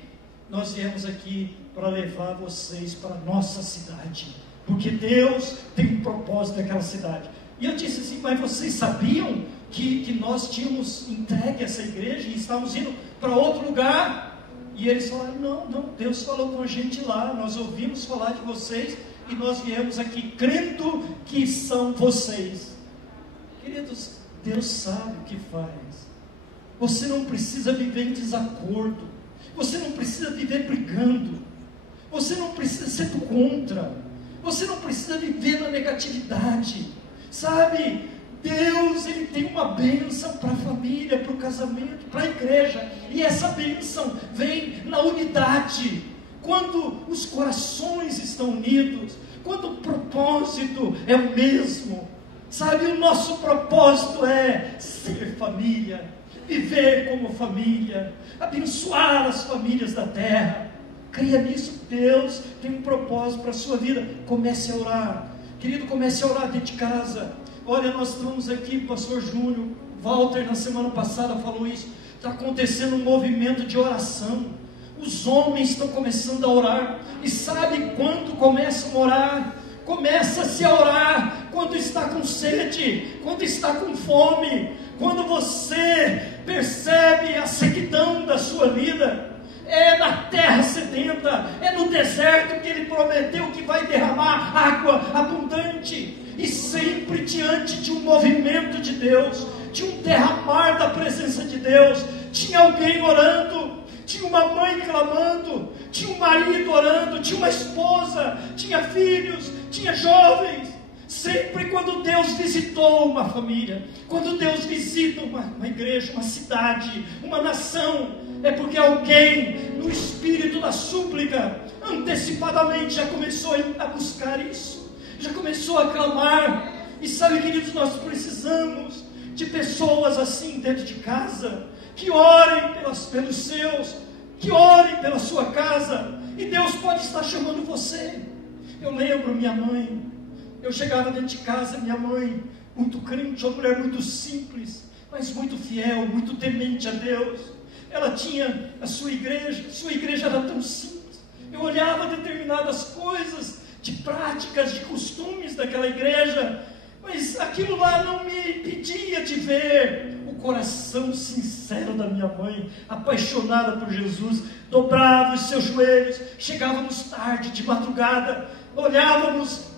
Nós viemos aqui para levar vocês para a nossa cidade, porque Deus tem um propósito naquela cidade. E eu disse assim, mas vocês sabiam que nós tínhamos entregue essa igreja e estávamos indo para outro lugar? E eles falaram, não, Deus falou com a gente lá, nós ouvimos falar de vocês, e nós viemos aqui crendo que são vocês. Queridos, Deus sabe o que faz. Você não precisa viver em desacordo, você não precisa viver brigando, você não precisa ser contra, você não precisa viver na negatividade, sabe? Deus, Ele tem uma bênção para a família, para o casamento, para a igreja, e essa bênção vem na unidade, quando os corações estão unidos, quando o propósito é o mesmo, sabe? O nosso propósito é ser família, viver como família, abençoar as famílias da terra. Creia nisso, Deus tem um propósito para a sua vida. Comece a orar, querido, comece a orar dentro de casa. Olha, nós estamos aqui, pastor Júnior, Walter na semana passada falou isso, está acontecendo um movimento de oração, os homens estão começando a orar, e sabe quando começam a orar? Começa-se a orar quando está com sede, quando está com fome, quando você percebe a sequidão da sua vida. É na terra sedenta, é no deserto que Ele prometeu que vai derramar água abundante. E sempre diante de um movimento de Deus, de um derramar da presença de Deus, tinha alguém orando, tinha uma mãe clamando, tinha um marido orando, tinha uma esposa, tinha filhos, tinha jovens. Sempre quando Deus visitou uma família, quando Deus visita uma igreja, uma cidade, uma nação, é porque alguém no espírito da súplica, antecipadamente já começou a buscar isso, já começou a clamar. E sabe, queridos, nós precisamos de pessoas assim dentro de casa, que orem pelos seus, que orem pela sua casa, e Deus pode estar chamando você. Eu lembro minha mãe, Eu chegava dentro de casa, minha mãe, muito crente, uma mulher muito simples, mas muito fiel, muito temente a Deus. Ela tinha a sua igreja era tão simples. Eu olhava determinadas coisas, de práticas, de costumes daquela igreja, mas aquilo lá não me impedia de ver o coração sincero da minha mãe, apaixonada por Jesus. Dobrava os seus joelhos, chegávamos tarde, de madrugada, olhávamos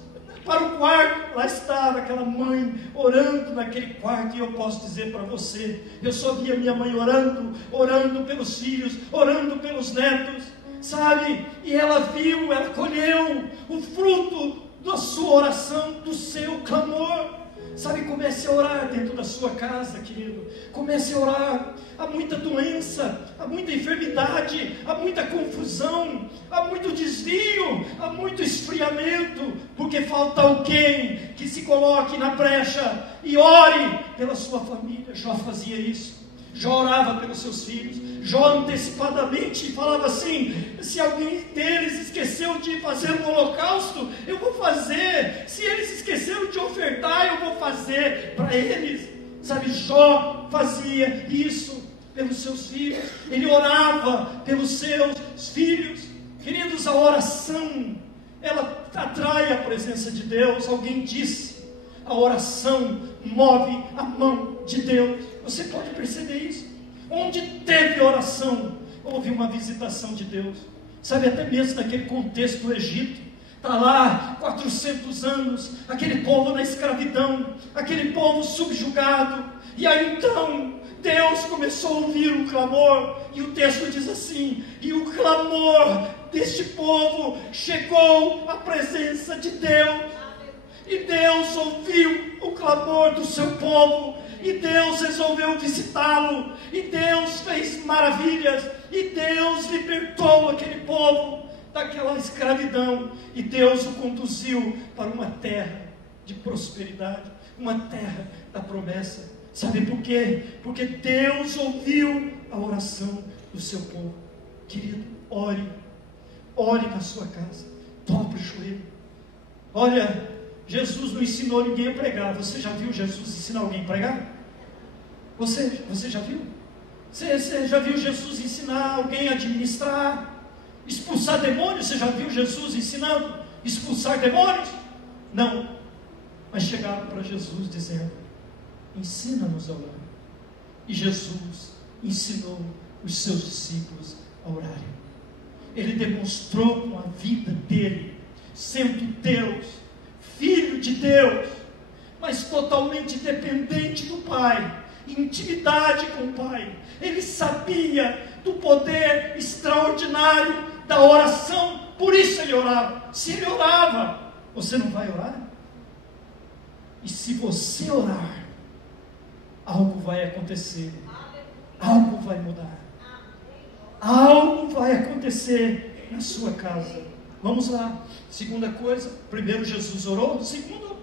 para o quarto, lá estava aquela mãe orando naquele quarto. E eu posso dizer para você, eu só via minha mãe orando pelos filhos, orando pelos netos, sabe? E ela viu, ela colheu o fruto da sua oração, do seu clamor. Sabe, comece a orar dentro da sua casa, querido. Comece a orar. Há muita doença, há muita enfermidade, há muita confusão, há muito desvio, há muito esfriamento, porque falta alguém que se coloque na brecha e ore pela sua família. Jó fazia isso. Jó orava pelos seus filhos. Jó antecipadamente falava assim: se alguém deles esqueceu de fazer um holocausto, eu vou fazer. Se eles esqueceram de ofertar, eu vou fazer para eles. Sabe, Jó fazia isso pelos seus filhos. Ele orava pelos seus filhos. Queridos, a oração, ela atrai a presença de Deus. Alguém disse: a oração move a mão de Deus. Você pode perceber isso. Onde teve oração, houve uma visitação de Deus. Sabe, até mesmo naquele contexto do Egito, está lá 400 anos, aquele povo na escravidão, aquele povo subjugado, e aí então Deus começou a ouvir o clamor, e o texto diz assim: e o clamor deste povo chegou à presença de Deus, e Deus ouviu o clamor do seu povo, e Deus resolveu visitá-lo, e Deus fez maravilhas, e Deus libertou aquele povo daquela escravidão, e Deus o conduziu para uma terra de prosperidade, uma terra da promessa. Sabe por quê? Porque Deus ouviu a oração do seu povo. Querido, ore na sua casa, dobre o joelho. Olha, Jesus não ensinou ninguém a pregar. Você já viu Jesus ensinar alguém a pregar? Você já viu? Você já viu Jesus ensinar alguém a administrar, expulsar demônios? Você já viu Jesus ensinando expulsar demônios? Não. Mas chegaram para Jesus dizendo: ensina-nos a orar. E Jesus ensinou os seus discípulos a orarem. Ele demonstrou com a vida dele, sendo Deus, Filho de Deus, mas totalmente dependente do Pai, intimidade com o Pai. Ele sabia do poder extraordinário da oração, por isso ele orava. Se ele orava, você não vai orar? E se você orar, algo vai acontecer, algo vai mudar, algo vai acontecer na sua casa. Vamos lá. Segunda coisa, primeiro Jesus orou. Segundo,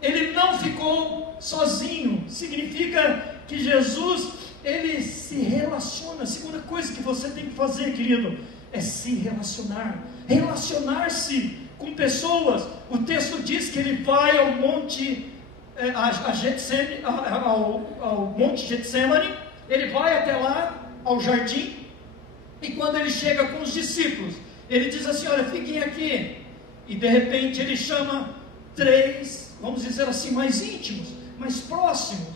ele não ficou sozinho. Significa que Jesus, ele se relaciona. A segunda coisa que você tem que fazer, querido, é se relacionar. Relacionar-se com pessoas. O texto diz que ele vai ao monte ao monte Getsemane. Ele vai até lá, ao jardim, e quando ele chega com os discípulos, ele diz assim: olha, fiquem aqui. E de repente ele chama 3, vamos dizer assim, mais íntimos, mais próximos.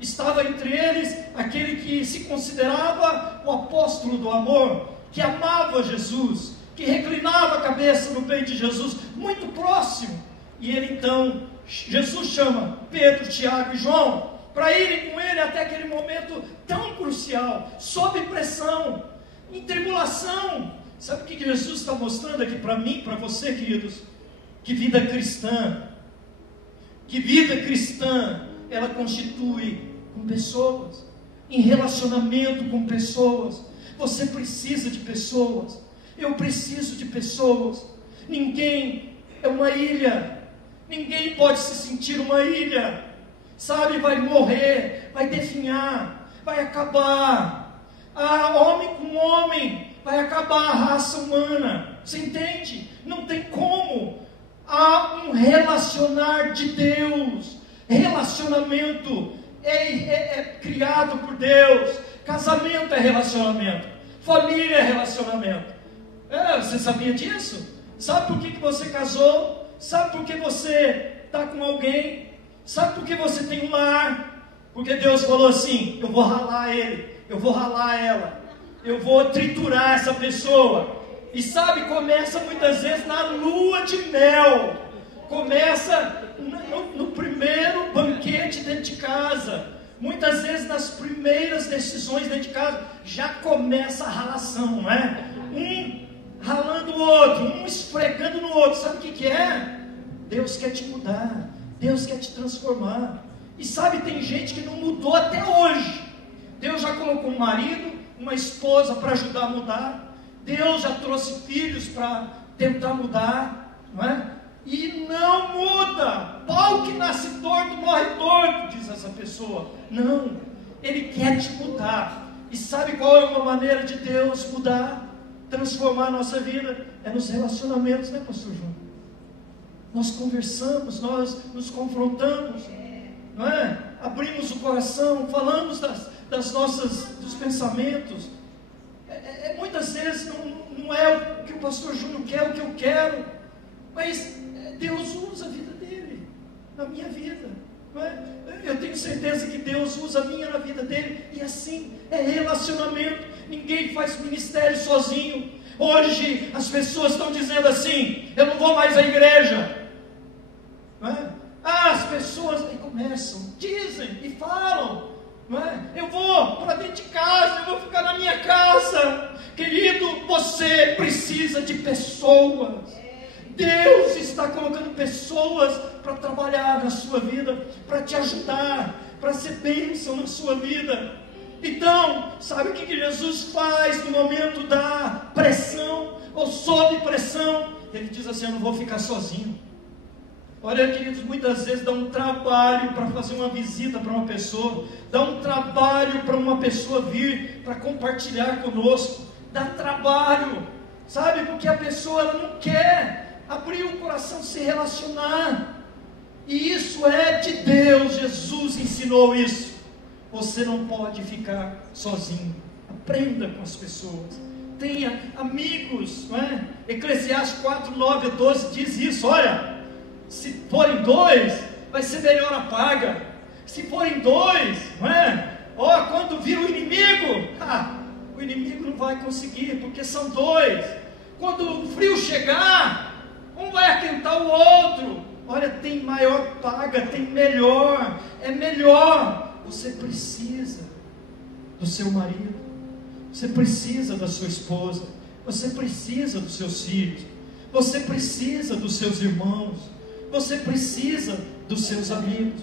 Estava entre eles aquele que se considerava o apóstolo do amor, que amava Jesus, que reclinava a cabeça no peito de Jesus, muito próximo. E ele então, Jesus chama Pedro, Tiago e João para irem com ele até aquele momento tão crucial, sob pressão, em tribulação. Sabe o que Jesus está mostrando aqui para mim, para você, queridos? Que vida cristã, ela constitui com pessoas, em relacionamento com pessoas. Você precisa de pessoas, eu preciso de pessoas. Ninguém é uma ilha, ninguém pode se sentir uma ilha, sabe? Vai morrer, vai definhar, vai acabar. Homem com homem, vai acabar a raça humana. Você entende? Não tem como. há um relacionar de Deus. Relacionamento é criado por Deus. Casamento é relacionamento. Família é relacionamento. Você sabia disso? Sabe por que você casou? Sabe por que você está com alguém? Sabe por que você tem um lar? Porque Deus falou assim: eu vou ralar ele, eu vou ralar ela, eu vou triturar essa pessoa. E sabe, começa muitas vezes na lua de mel. Começa no primeiro banquete dentro de casa. Muitas vezes nas primeiras decisões dentro de casa já começa a ralação, não é? Um ralando o outro, um esfregando no outro. Sabe o que é? Deus quer te mudar, Deus quer te transformar. E sabe, tem gente que não mudou até hoje. Deus já colocou um marido, uma esposa para ajudar a mudar. Deus já trouxe filhos para tentar mudar, não é? E não muda. Pau que nasce torto, morre torto, diz essa pessoa. Não, Ele quer te mudar. E sabe qual é uma maneira de Deus mudar, transformar a nossa vida? É nos relacionamentos, né, pastor João? Nós conversamos, nós nos confrontamos, não é? Abrimos o coração, falamos dos pensamentos. Muitas vezes não é o que o pastor Júnior quer, o que eu quero, mas Deus usa a vida dele na minha vida, não é? Eu tenho certeza que Deus usa a minha na vida dele, e assim é relacionamento. Ninguém faz ministério sozinho. Hoje as pessoas estão dizendo assim: eu não vou mais à igreja, não é? As pessoas aí começam, dizem e falam, não é? Eu vou para dentro de casa, eu vou ficar na minha casa. Querido, você precisa de pessoas. Deus está colocando pessoas para trabalhar na sua vida, para te ajudar, para ser bênção na sua vida. Então, sabe o que Jesus faz no momento da pressão, ou sob pressão? Ele diz assim: eu não vou ficar sozinho. Olha, queridos, muitas vezes dá um trabalho para fazer uma visita para uma pessoa, dá um trabalho para uma pessoa vir para compartilhar conosco, dá trabalho, sabe, porque a pessoa ela não quer abrir o coração, se relacionar, e isso é de Deus. Jesus ensinou isso. Você não pode ficar sozinho, aprenda com as pessoas, tenha amigos, não é? Eclesiastes 4, 9 a 12 diz isso. Olha, se forem dois, vai ser melhor a paga. Se forem dois, não é? Quando vir o inimigo, o inimigo não vai conseguir, porque são dois. Quando o frio chegar, um vai aquentar o outro. Olha, tem maior paga, tem melhor, é melhor. Você precisa do seu marido, você precisa da sua esposa, você precisa dos seus filhos, você precisa dos seus irmãos, você precisa dos seus amigos.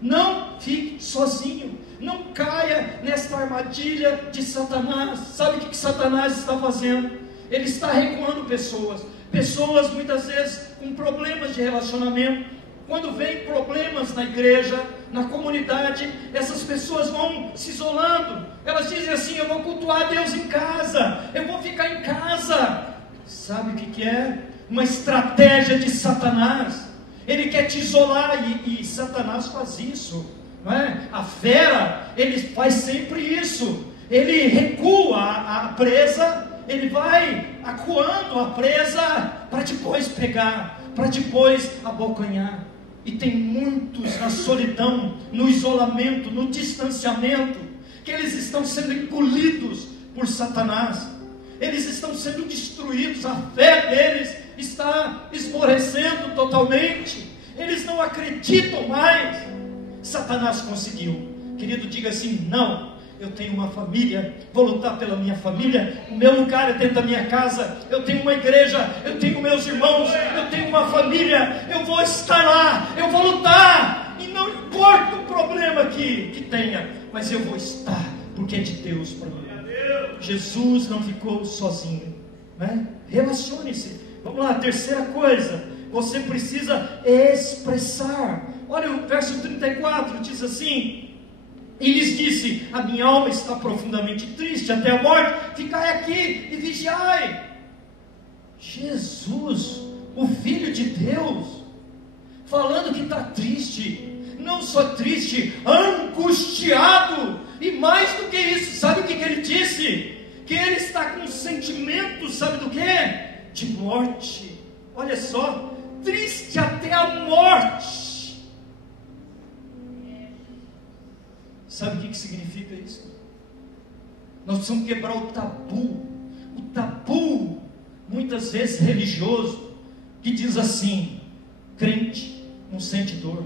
Não fique sozinho, não caia nesta armadilha de Satanás. Sabe o que Satanás está fazendo? Ele está recuando pessoas muitas vezes com problemas de relacionamento. Quando vem problemas na igreja, na comunidade, essas pessoas vão se isolando. Elas dizem assim: eu vou cultuar Deus em casa, eu vou ficar em casa. Sabe o que é? Uma estratégia de Satanás. Ele quer te isolar, e Satanás faz isso, não é? A fera, ele faz sempre isso. Ele recua a presa, ele vai acuando a presa para depois pegar, para depois abocanhar. E tem muitos na solidão, no isolamento, no distanciamento, que eles estão sendo engolidos por Satanás. Eles estão sendo destruídos, a fé deles está esmorecendo totalmente. Eles não acreditam mais. Satanás conseguiu. Querido, diga assim: não, eu tenho uma família, vou lutar pela minha família. O meu lugar é dentro da minha casa. Eu tenho uma igreja, eu tenho meus irmãos, eu tenho uma família. Eu vou estar lá, eu vou lutar, e não importa o problema que tenha, mas eu vou estar, porque é de Deus para mim. Jesus não ficou sozinho, né? Relacione-se. Vamos lá, terceira coisa, você precisa expressar. Olha o verso 34, diz assim: e lhes disse: a minha alma está profundamente triste até a morte, ficai aqui e vigiai. Jesus o Filho de Deus, falando que está triste, não só triste, angustiado, e mais do que isso, sabe o que ele disse? Que ele está com sentimento, sabe do que? De morte. Olha só, triste até a morte. Sabe o que significa isso? Nós precisamos quebrar o tabu, muitas vezes religioso, que diz assim: crente não sente dor,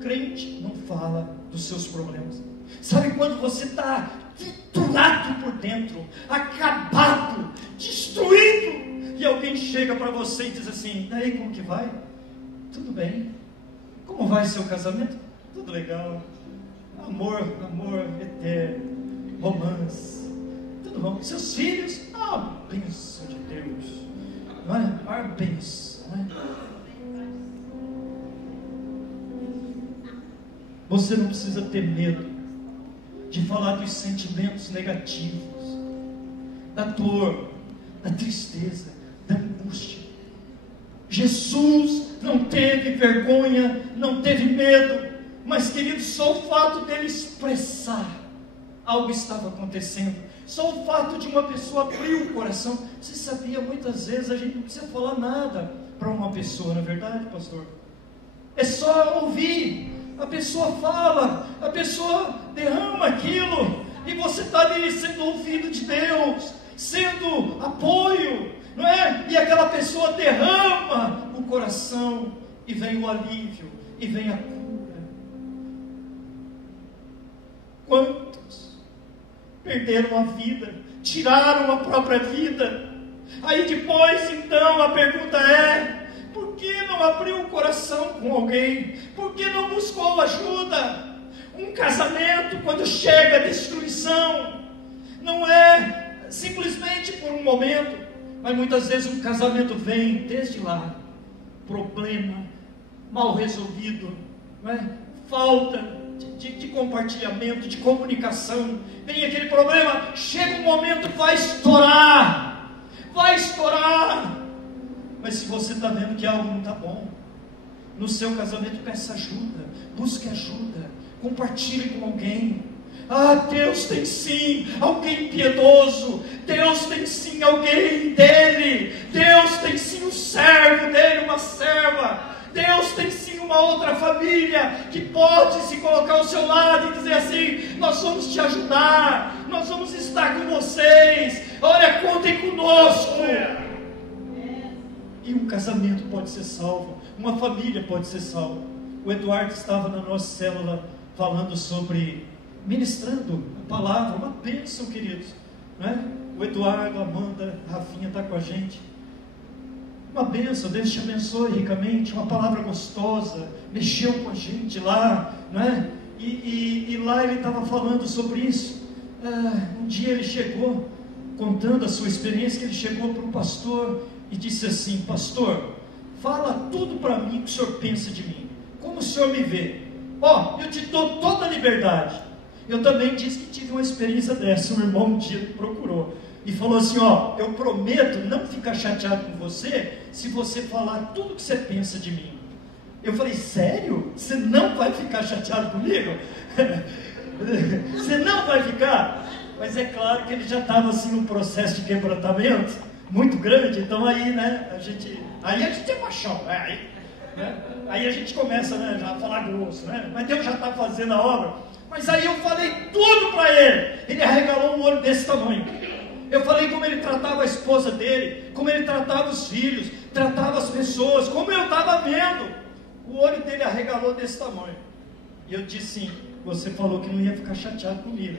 crente não fala dos seus problemas. Sabe quando você está triturado por dentro, acabado, destruído, e alguém chega para você e diz assim: e aí, como que vai? Tudo bem. Como vai seu casamento? Tudo legal. Amor eterno, romance, tudo bom. E seus filhos? Ah, bênção de Deus, não é? Ah, bênção, não é? Você não precisa ter medo de falar dos sentimentos negativos, da dor, da tristeza, da angústia. Jesus não teve vergonha, não teve medo, mas, querido, só o fato dele expressar algo estava acontecendo, só o fato de uma pessoa abrir o coração. Você sabia, muitas vezes a gente não precisa falar nada para uma pessoa, não é verdade, pastor? É só ouvir. A pessoa fala, a pessoa derrama aquilo, e você está ali sendo ouvido de Deus, sendo apoio, não é? E aquela pessoa derrama o coração, e vem o alívio, e vem a cura. Quantos perderam a vida, tiraram a própria vida? Aí depois, então, a pergunta é: por que não abriu o coração com alguém? Por que não buscou ajuda? Um casamento, quando chega a destruição, não é simplesmente por um momento, mas muitas vezes um casamento vem desde lá, problema, mal resolvido, não é? Falta de compartilhamento, de comunicação, vem aquele problema, chega um momento, vai estourar, mas se você está vendo que algo não está bom no seu casamento, peça ajuda, busque ajuda, compartilhe com alguém. Ah, Deus tem sim alguém piedoso, Deus tem sim alguém dele, Deus tem sim um servo dele, uma serva, Deus tem sim uma outra família que pode se colocar ao seu lado e dizer assim: nós vamos te ajudar, nós vamos estar com vocês, olha, contem conosco. E um casamento pode ser salvo, uma família pode ser salva. O Eduardo estava na nossa célula falando sobre, ministrando a palavra, uma bênção, queridos, não é? O Eduardo, a Amanda, a Rafinha está com a gente, uma bênção, Deus te abençoe ricamente, uma palavra gostosa, mexeu com a gente lá, não é? E lá ele estava falando sobre isso. Um dia ele chegou, contando a sua experiência, que ele chegou para um pastor e disse assim: pastor, fala tudo para mim o que o senhor pensa de mim, como o senhor me vê, eu te dou toda a liberdade. Eu também disse que tive uma experiência dessa. Um irmão um dia me procurou e falou assim: eu prometo não ficar chateado com você se você falar tudo o que você pensa de mim. Eu falei: sério? Você não vai ficar chateado comigo? Você não vai ficar? Mas é claro que ele já estava assim num processo de quebrantamento muito grande. Então aí, né, a gente é paixão, né? Aí a gente começa, né, já a falar grosso, né? Mas Deus já está fazendo a obra. Mas aí eu falei tudo para ele. Ele arregalou um olho desse tamanho. Eu falei como ele tratava a esposa dele, como ele tratava os filhos, tratava as pessoas, como eu estava vendo. O olho dele arregalou desse tamanho. E eu disse assim: você falou que não ia ficar chateado comigo.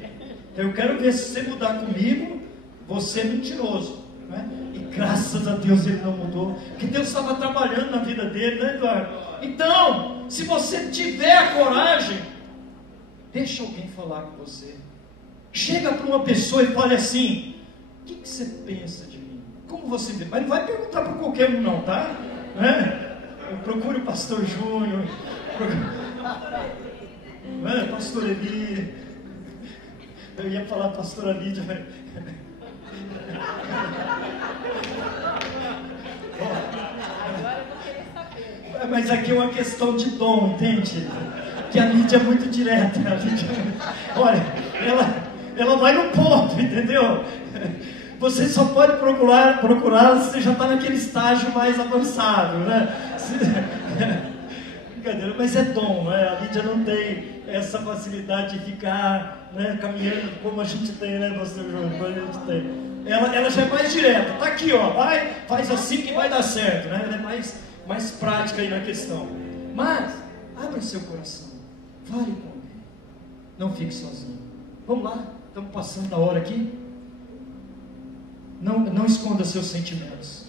Então eu quero ver se você mudar comigo, você é mentiroso, né? E graças a Deus ele não mudou, porque Deus estava trabalhando na vida dele, né, Eduardo? Então, se você tiver a coragem, deixa alguém falar com você. Chega para uma pessoa e fale assim: o que você pensa de mim? Como você vê? Mas não vai perguntar para qualquer um não, tá? Procure o pastor Júnior, pastor Eli. Eu ia falar pastora Lídia, mas... Mas aqui é uma questão de dom, entende? Que a Lídia é muito direta. Olha, ela vai no ponto, entendeu? Você só pode procurar se você já está naquele estágio mais avançado, né? Brincadeira, mas é dom, né? A Lídia não tem essa facilidade de ficar, né, caminhando como a gente tem, né, pastor João? Como a gente tem. Ela já é mais direta, tá aqui, ó, vai, faz assim que vai dar certo, né? Ela é mais prática aí na questão. Mas, abra seu coração, fale com alguém, não fique sozinho. Vamos lá, estamos passando da hora aqui. Não esconda seus sentimentos.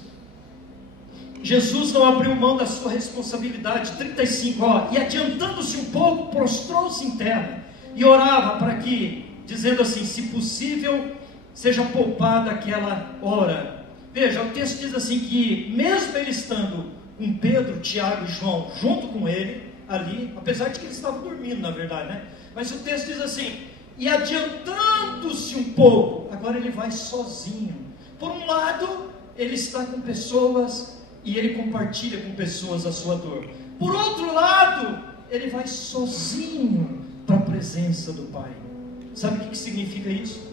Jesus não abriu mão da sua responsabilidade. 35, ó, e adiantando-se um pouco, prostrou-se em terra e orava para que, dizendo assim, se possível, seja poupada aquela hora. Veja, o texto diz assim que mesmo ele estando com Pedro, Tiago e João junto com ele ali, apesar de que eles estavam dormindo na verdade, né? Mas o texto diz assim, e adiantando-se um pouco, agora ele vai sozinho. Por um lado, ele está com pessoas e ele compartilha com pessoas a sua dor. Por outro lado, ele vai sozinho para a presença do Pai. Sabe o que significa isso?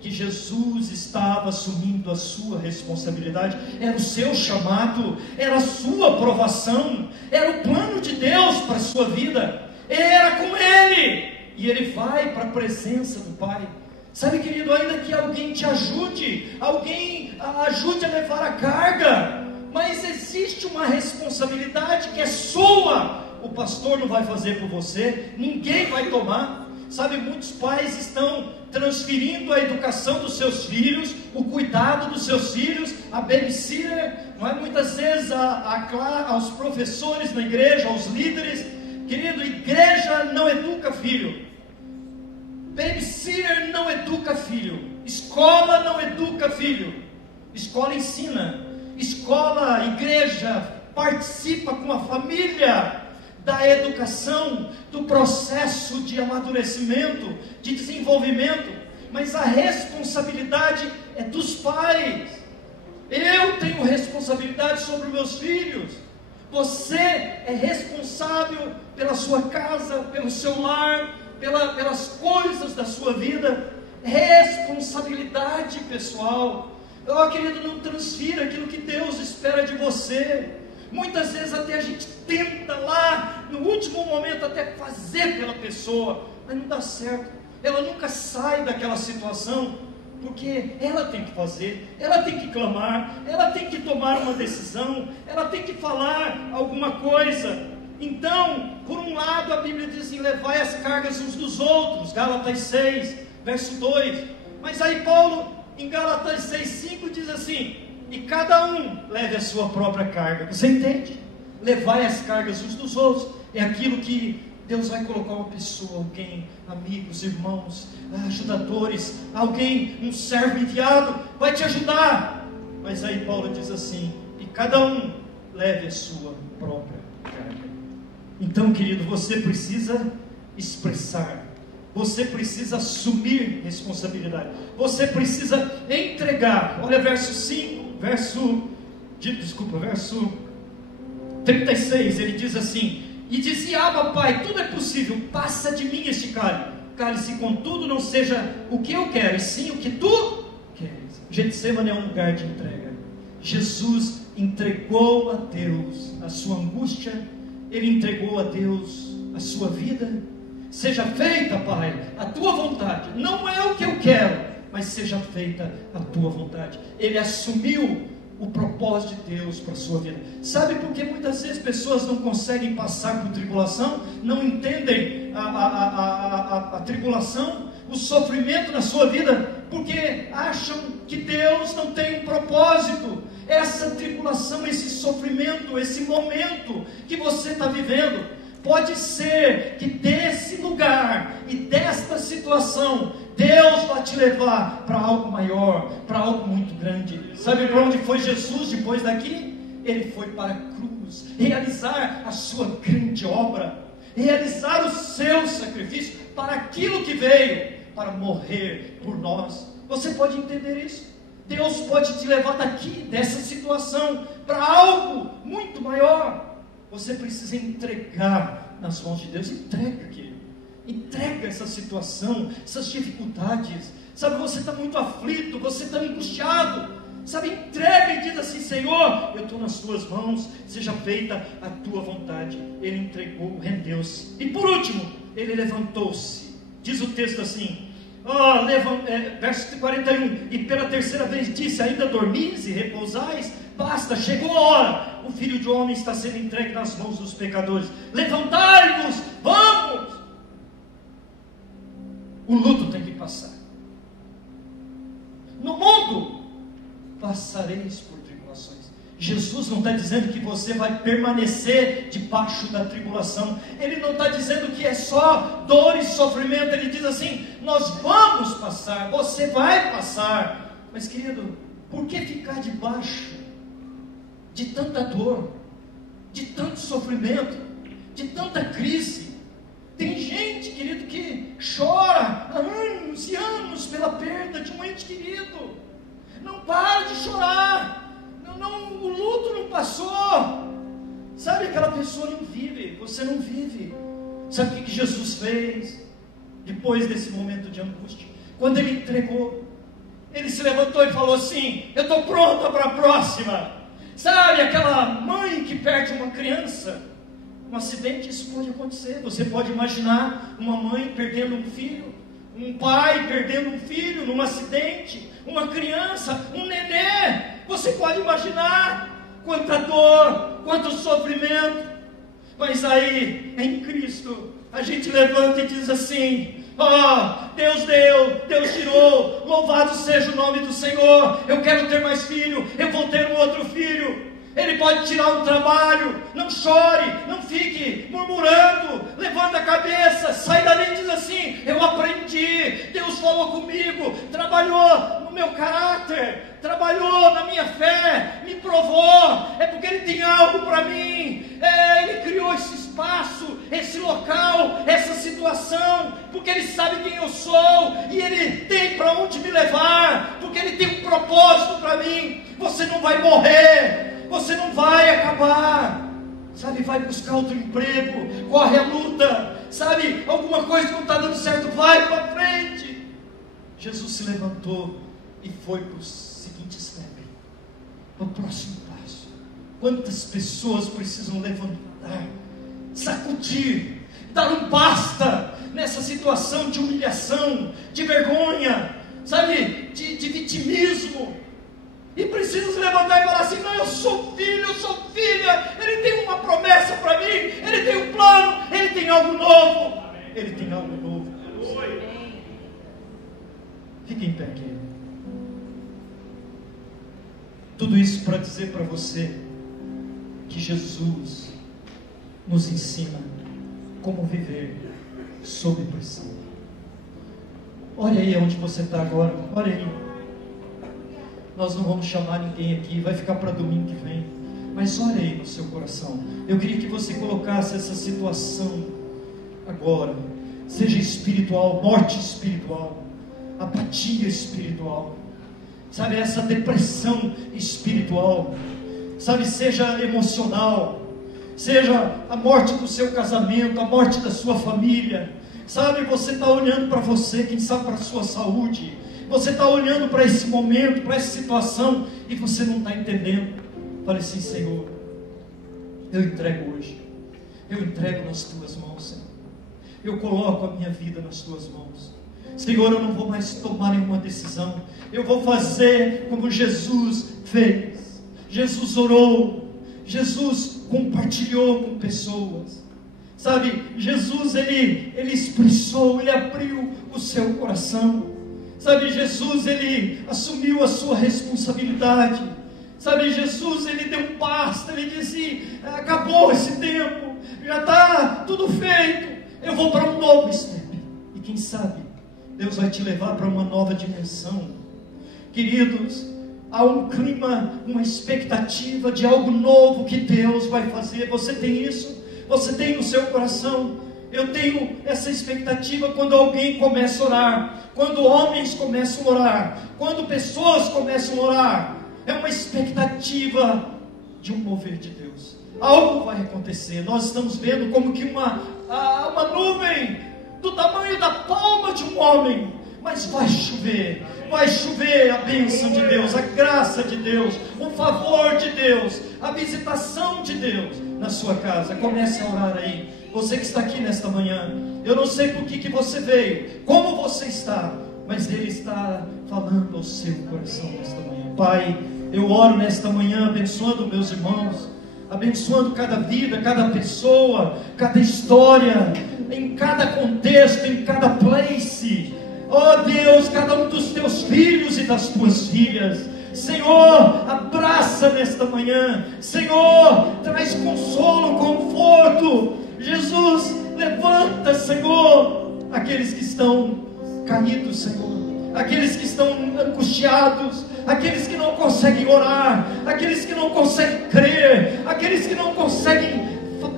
Que Jesus estava assumindo a sua responsabilidade, era o seu chamado, era a sua aprovação, era o plano de Deus para a sua vida, era com ele, e ele vai para a presença do Pai. Sabe, querido, ainda que alguém te ajude, alguém ajude a levar a carga, mas existe uma responsabilidade que é sua, o pastor não vai fazer por você, ninguém vai tomar. Sabe, muitos pais estão transferindo a educação dos seus filhos, o cuidado dos seus filhos, a babysitter, não é? Muitas vezes aos professores na igreja, aos líderes. Querido, igreja não educa filho, babysitter não educa filho, escola não educa filho, escola ensina, escola, igreja participa com a família da educação, do processo de amadurecimento, de desenvolvimento, mas a responsabilidade é dos pais. Eu tenho responsabilidade sobre os meus filhos, você é responsável pela sua casa, pelo seu lar, pelas coisas da sua vida. Responsabilidade pessoal. Querido, não transfira aquilo que Deus espera de você. Muitas vezes até a gente tenta lá, no último momento, até fazer pela pessoa, mas não dá certo. Ela nunca sai daquela situação, porque ela tem que fazer, ela tem que clamar, ela tem que tomar uma decisão, ela tem que falar alguma coisa. Então, por um lado, a Bíblia diz assim, levai as cargas uns dos outros, Gálatas 6, verso 2. Mas aí Paulo, em Gálatas 6, 5, diz assim, e cada um leve a sua própria carga. Você entende? Levai as cargas uns dos outros. É aquilo que Deus vai colocar uma pessoa, alguém, amigos, irmãos, ajudadores, alguém, um servo enviado, vai te ajudar. Mas aí Paulo diz assim, e cada um leve a sua própria carga. Então, querido, você precisa expressar, você precisa assumir responsabilidade, você precisa entregar. Olha verso 5, verso 36, ele diz assim, e dizia, Abba, Pai, tudo é possível, passa de mim este cálice, contudo não seja o que eu quero, e sim o que tu queres. Getsemane é um lugar de entrega. Jesus entregou a Deus a sua angústia, ele entregou a Deus a sua vida. Seja feita, Pai, a tua vontade, não é o que eu quero, mas seja feita a tua vontade. Ele assumiu o propósito de Deus para a sua vida. Sabe por que muitas vezes pessoas não conseguem passar por tribulação, não entendem a tribulação, o sofrimento na sua vida? Porque acham que Deus não tem um propósito. Essa tribulação, esse sofrimento, esse momento que você está vivendo, pode ser que desse lugar e desta situação Deus vai te levar para algo maior, para algo muito grande. Sabe para onde foi Jesus depois daqui? Ele foi para a cruz, realizar a sua grande obra, realizar o seu sacrifício para aquilo que veio, para morrer por nós. Você pode entender isso? Deus pode te levar daqui, dessa situação, para algo muito maior. Você precisa entregar nas mãos de Deus. Entrega, querido. Entrega essa situação, essas dificuldades. Sabe, você está muito aflito, você está angustiado. Sabe, entrega e diz assim: Senhor, eu estou nas tuas mãos, seja feita a tua vontade. Ele entregou, rendeu-se. E por último, ele levantou-se. Diz o texto assim, verso 41, e pela terceira vez disse: ainda dormis e repousais? Basta, chegou a hora. O Filho do Homem está sendo entregue nas mãos dos pecadores. Levantai-vos, vamos. O luto tem que passar. No mundo passareis por tribulações. Jesus não está dizendo que você vai permanecer debaixo da tribulação. Ele não está dizendo que é só dor e sofrimento. Ele diz assim: nós vamos passar, você vai passar. Mas querido, por que ficar debaixo de tanta dor, de tanto sofrimento, de tanta crise? Tem gente, querido, que chora há anos e anos pela perda de um ente querido. Não para de chorar. O luto não passou. Sabe, aquela pessoa não vive. Você não vive. Sabe o que Jesus fez depois desse momento de angústia? Quando ele entregou, ele se levantou e falou assim: eu estou pronta para a próxima. Sabe, aquela mãe que perde uma criança, um acidente, isso pode acontecer. Você pode imaginar uma mãe perdendo um filho, um pai perdendo um filho num acidente, uma criança, um nenê. Você pode imaginar quanta dor, quanto sofrimento. Mas aí, em Cristo, a gente levanta e diz assim: Deus deu, Deus tirou, louvado seja o nome do Senhor. Eu quero ter mais filho, eu vou ter um outro filho. Ele pode tirar um trabalho. Não chore, não fique murmurando. Levanta a cabeça, sai dali e diz assim: eu aprendi, Deus falou comigo, trabalhou no meu caráter, trabalhou na minha fé, me provou. É porque Ele tem algo para mim. Ele criou esse espaço, esse local, essa situação, porque Ele sabe quem eu sou, e Ele tem para onde me levar, porque Ele tem um propósito para mim. Você não vai morrer, você não vai acabar. Sabe, vai buscar outro emprego, corre a luta. Sabe, alguma coisa que não está dando certo, vai para frente. Jesus se levantou e foi para o seguinte step, para o próximo passo. Quantas pessoas precisam levantar, sacudir, dar um basta nessa situação de humilhação, de vergonha, sabe, de vitimismo, e precisam se levantar e falar assim: não, eu sou filho, eu sou filha. Ele tem uma promessa para mim, Ele tem um plano, Ele tem algo novo. Ele tem algo novo. Fique em pé, querido. Tudo isso para dizer para você que Jesus nos ensina como viver sob pressão. Olha aí onde você está agora, olha aí. Nós não vamos chamar ninguém aqui, vai ficar para domingo que vem, mas olha aí no seu coração. Eu queria que você colocasse essa situação agora, seja espiritual, morte espiritual, apatia espiritual, sabe, essa depressão espiritual, sabe, seja emocional, seja a morte do seu casamento, a morte da sua família, sabe, você está olhando para você, quem sabe para a sua saúde, você está olhando para esse momento, para essa situação, e você não está entendendo. Fale assim: Senhor, eu entrego hoje, eu entrego nas tuas mãos, Senhor, eu coloco a minha vida nas tuas mãos, Senhor, eu não vou mais tomar nenhuma decisão, eu vou fazer como Jesus fez. Jesus orou, Jesus compartilhou com pessoas, sabe, Jesus ele expressou, ele abriu o seu coração, sabe, Jesus ele assumiu a sua responsabilidade, sabe, Jesus ele deu um basta, ele disse: acabou esse tempo, já está tudo feito, eu vou para um novo step, e quem sabe Deus vai te levar para uma nova dimensão. Queridos, há um clima, uma expectativa de algo novo que Deus vai fazer. Você tem isso? Você tem no seu coração? Eu tenho essa expectativa quando alguém começa a orar, quando homens começam a orar, quando pessoas começam a orar. É uma expectativa de um mover de Deus. Algo vai acontecer. Nós estamos vendo como que uma nuvem do tamanho da palma de um homem, mas vai chover a bênção de Deus, a graça de Deus, o favor de Deus, a visitação de Deus na sua casa. Comece a orar aí, você que está aqui nesta manhã. Eu não sei por que você veio, como você está, mas Ele está falando ao seu coração nesta manhã. Pai, eu oro nesta manhã abençoando meus irmãos, abençoando cada vida, cada pessoa, cada história, em cada contexto, em cada place. Oh Deus, cada um dos teus filhos e das tuas filhas, Senhor, abraça nesta manhã, Senhor, traz consolo, conforto. Jesus, levanta, Senhor, aqueles que estão caídos, Senhor, aqueles que estão angustiados, aqueles que não conseguem orar, aqueles que não conseguem crer, aqueles que não conseguem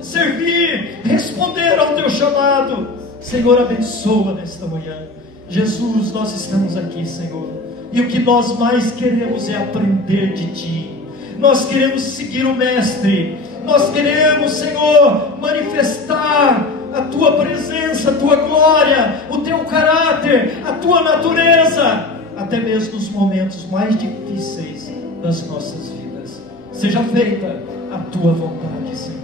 servir, responder ao teu chamado. Senhor, abençoa nesta manhã. Jesus, nós estamos aqui, Senhor, e o que nós mais queremos é aprender de Ti. Nós queremos seguir o Mestre. Nós queremos, Senhor, manifestar a Tua presença, a Tua glória, o Teu caráter, a Tua natureza, até mesmo nos momentos mais difíceis das nossas vidas. Seja feita a Tua vontade, Senhor.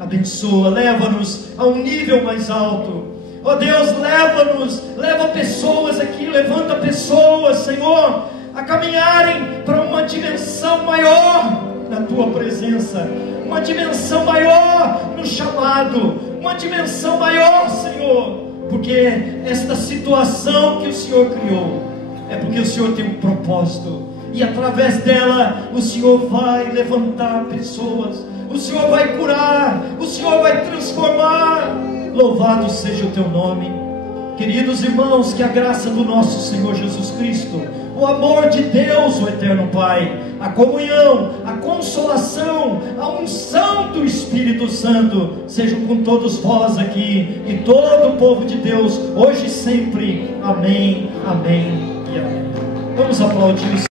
Abençoa, leva-nos a um nível mais alto. Ó Deus, leva pessoas aqui, levanta pessoas, Senhor, a caminharem para uma dimensão maior na Tua presença, uma dimensão maior no chamado, uma dimensão maior, Senhor, porque esta situação que o Senhor criou, é porque o Senhor tem um propósito, e através dela o Senhor vai levantar pessoas, o Senhor vai curar, o Senhor vai transformar. Louvado seja o Teu nome. Queridos irmãos, que a graça do nosso Senhor Jesus Cristo, o amor de Deus, o eterno Pai, a comunhão, a consolação, a unção do Espírito Santo, sejam com todos vós aqui, e todo o povo de Deus, hoje e sempre. Amém, amém e amém. Vamos aplaudir.